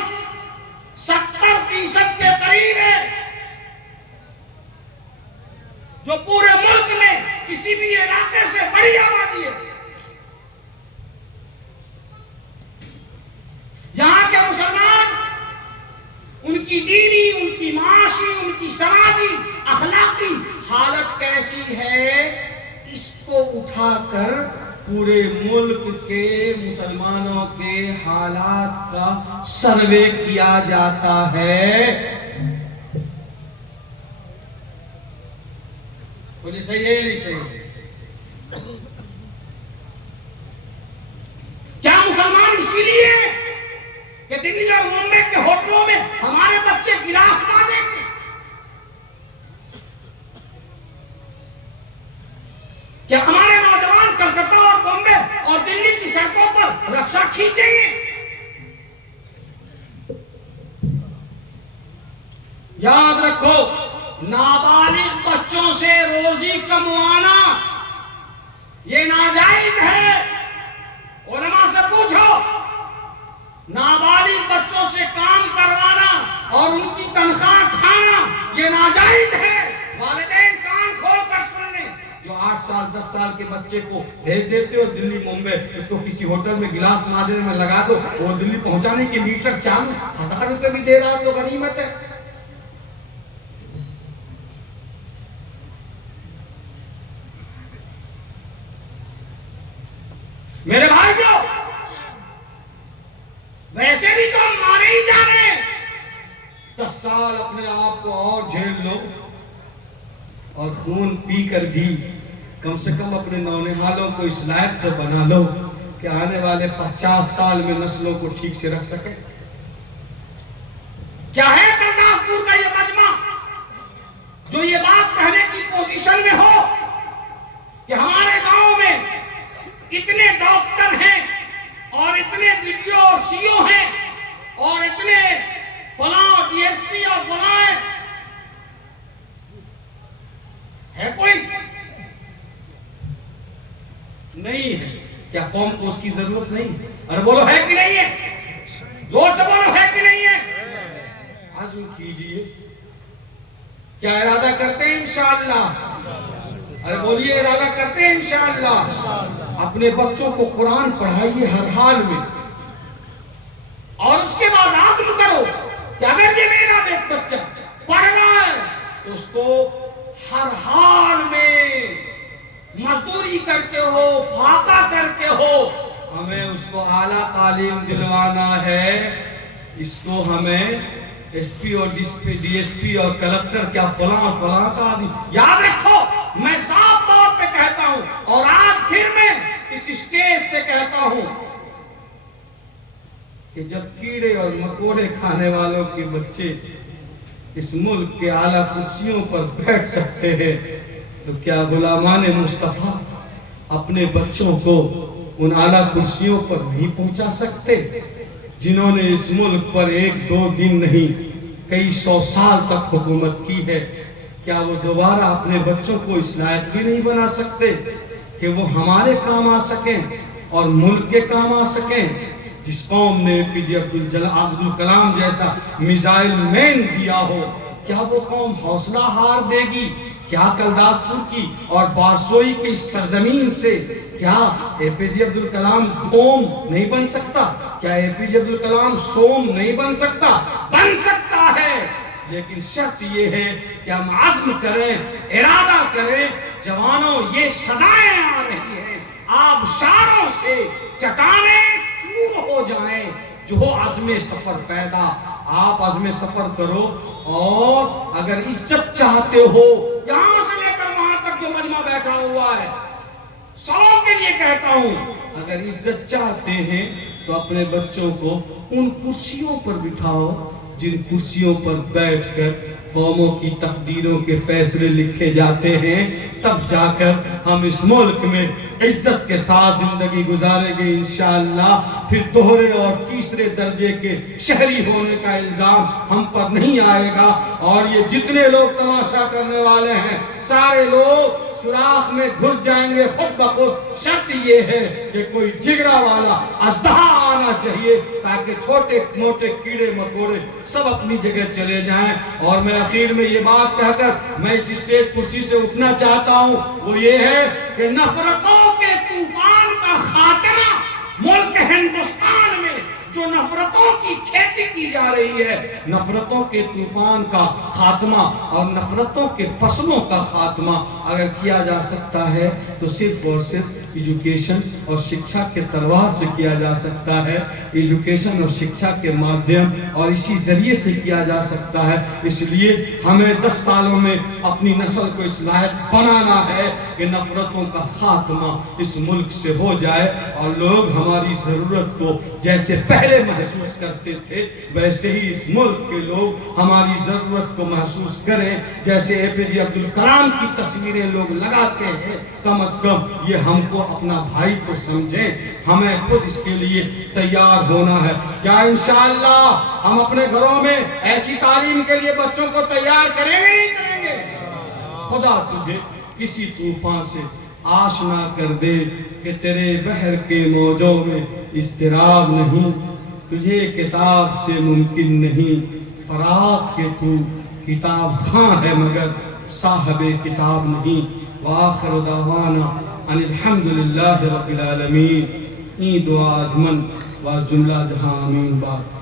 جو پورے ملک میں کسی بھی علاقے سے بڑی آبادی ہے، یہاں کے مسلمان، ان کی دینی، ان کی معاشی، ان کی سماجی، اخلاقی حالت کیسی ہے، اس کو اٹھا کر پورے ملک کے مسلمانوں کے حالات کا سروے کیا جاتا ہے۔ بولیے صحیح ہے نہیں صحیح؟ کیا مسلمان اسی لیے کہ دلی اور ممبئی کے ہوٹلوں میں ہمارے بچے گلاس مانجیں گے؟ کیا ہمارے نوجوان کلکتہ اور بمبئی اور دلی کی سڑکوں پر رکشا کھینچیں گے؟ یاد رکھو، نابالغ بچوں سے روزی کموانا یہ ناجائز ہے۔ علماء سے پوچھو، نابالغ بچوں سے کام کروانا اور ان کی تنخواہ کھانا یہ ناجائز ہے۔ والدین کان کھول کر سن لیں، جو 8 سال 10 سال کے بچے کو بھیج دیتے ہو دلی ممبئی، اس کو کسی ہوٹل میں گلاس مانجنے میں لگا دو، وہ دلی پہنچانے کے میٹر چالو 1000 روپے بھی دے رہا ہے تو غنیمت ہے۔ میرے بھائیو، ویسے بھی تو ہم مارے ہی جا رہے ہیں، 10 سال اپنے آپ کو اور جھیل لو اور خون پی کر بھی کم سے کم اپنے نونہالوں کو اس لائق تو بنا لو کہ آنے والے 50 سال میں نسلوں کو ٹھیک سے رکھ سکے۔ کیا ہے کلداس پور کا یہ مجمع جو یہ بات کہنے کی پوزیشن میں ہو کہ ہمارے گاؤں میں اتنے ڈاکٹر ہیں اور اتنے ویڈیو اور سیو ہیں اور اتنے فلاں ڈی ایس پی اور فلاں ہے؟ کوئی نہیں ہے؟ کیا قوم کو اس کی ضرورت نہیں ہے؟ ارے بولو ہے کہ نہیں ہے؟ زور سے بولو ہے کہ نہیں ہے؟ عزم کیجئے، کیا ارادہ کرتے ہیں انشاءاللہ؟ ارے بولیے ارادہ کرتے ہیں انشاءاللہ۔ اپنے بچوں کو قرآن پڑھائیے ہر حال میں، اور اس کے بعد عزم کرو کہ اگر یہ میرا بچہ پڑھ رہا ہے تو اس کو ہر حال میں مزدوری کر کے ہو، فاقہ کر کے ہو، ہمیں اس کو اعلیٰ تعلیم دلوانا ہے۔ اس کو ہمیں ایس پی اور ڈی ایس پی اور کلکٹر کیا فلاں فلاں کا آدمی، یاد رکھو، میں صاف طور پہ کہتا ہوں اور آج پھر میں اس اسٹیج سے کہتا ہوں کہ جب کیڑے اور مکوڑے کھانے والوں کے بچے اس ملک کے اعلیٰ کرسیوں پر بیٹھ سکتے ہیں تو کیا غلامان مصطفیٰ اپنے بچوں کو ان اعلیٰ کرسیوں پر نہیں پہنچا سکتے؟ جنہوں نے اس ملک پر 1-2 دن نہیں کئی 100 سال تک حکومت کی ہے، کیا وہ دوبارہ اپنے بچوں کو اس لائق بھی نہیں بنا سکتے کہ وہ ہمارے کام آ سکیں اور ملک کے کام آ سکیں؟ جس قوم نے پی جے عبدالکلام جیسا میزائل مین دیا ہو، کیا وہ قوم حوصلہ ہار دے گی؟ کیا کلداس پور کی اور بارسوئی کی سرزمین سے کیا اے پی جے عبدالکلام قوم نہیں بن سکتا؟ کیا اے پی جے عبدالکلام سوم نہیں بن سکتا؟ بن سکتا ہے، لیکن شرط یہ ہے کہ ہم عزم کریں، ارادہ کریں۔ جوانوں، یہ سزائیں آ رہی ہیں، آبشاروں سے چٹانیں چور ہو جائیں، جو ہو عزم سفر پیدا۔ آپ عزم سفر کرو، اور اگر عزت چاہتے ہو، یہاں سے لے کر وہاں تک جو مجمع بیٹھا ہوا ہے، 100 کے لیے کہتا ہوں، اگر عزت چاہتے ہیں تو اپنے بچوں کو ان کرسیوں پر بٹھاؤ جن کرسیوں پر بیٹھ کر قوموں کی تقدیروں کے فیصلے لکھے جاتے ہیں۔ تب جا کر ہم اس ملک میں عزت کے ساتھ زندگی گزاریں گے انشاءاللہ۔ پھر دوہرے اور تیسرے درجے کے شہری ہونے کا الزام ہم پر نہیں آئے گا، اور یہ جتنے لوگ تماشا کرنے والے ہیں، سارے لوگ سوراخ میں گھس جائیں گے خود بخود۔ شرط یہ ہے کہ کوئی جگرا والا اژدہا آنا چاہیے تاکہ چھوٹے موٹے کیڑے مکوڑے سب اپنی جگہ چلے جائیں۔ اور میں اخیر میں یہ بات کہہ کر میں اس اسٹیج کرسی سے اٹھنا چاہتا ہوں، وہ یہ ہے کہ نفرتوں کے طوفان کا خاتمہ ملک ہندوستان میں جو نفرتوں کی کھیتی کی جا رہی ہے، نفرتوں کے طوفان کا خاتمہ اور نفرتوں کے فصلوں کا خاتمہ اگر کیا جا سکتا ہے تو صرف اور صرف ایجوکیشن اور شکشا کے تلوار سے کیا جا سکتا ہے۔ ایجوکیشن اور شکشا کے مادھیم اور اسی ذریعے سے کیا جا سکتا ہے۔ اس لیے ہمیں 10 سالوں میں اپنی نسل کو اس لائق بنانا ہے کہ نفرتوں کا خاتمہ اس ملک سے ہو جائے اور لوگ ہماری ضرورت کو جیسے پہلے محسوس کرتے تھے ویسے ہی اس ملک کے لوگ ہماری ضرورت کو محسوس کریں۔ جیسے اے پی جے عبدالکلام کی تصویریں لوگ لگاتے ہیں، کم از کم یہ ہم کو اپنا بھائی تو سمجھیں، ہمیں خود اس کے لیے تیار ہونا ہے۔ کیا انشاءاللہ ہم اپنے گھروں میں ایسی تعلیم کے لیے بچوں کو تیار کریں گے نہیں کریں گے؟ خدا تجھے کسی طوفان سے آشنا کر دے کہ تیرے بحر کے موجوں میں اضطراب نہیں، تجھے کتاب سے ممکن نہیں فراغ کے تو کتاب خاں ہے مگر صاحب کتاب نہیں۔ وآخر دعوانا ان الحمدللہ رب العالمین۔ این دعا از من و از جملہ جہاں آمین بات۔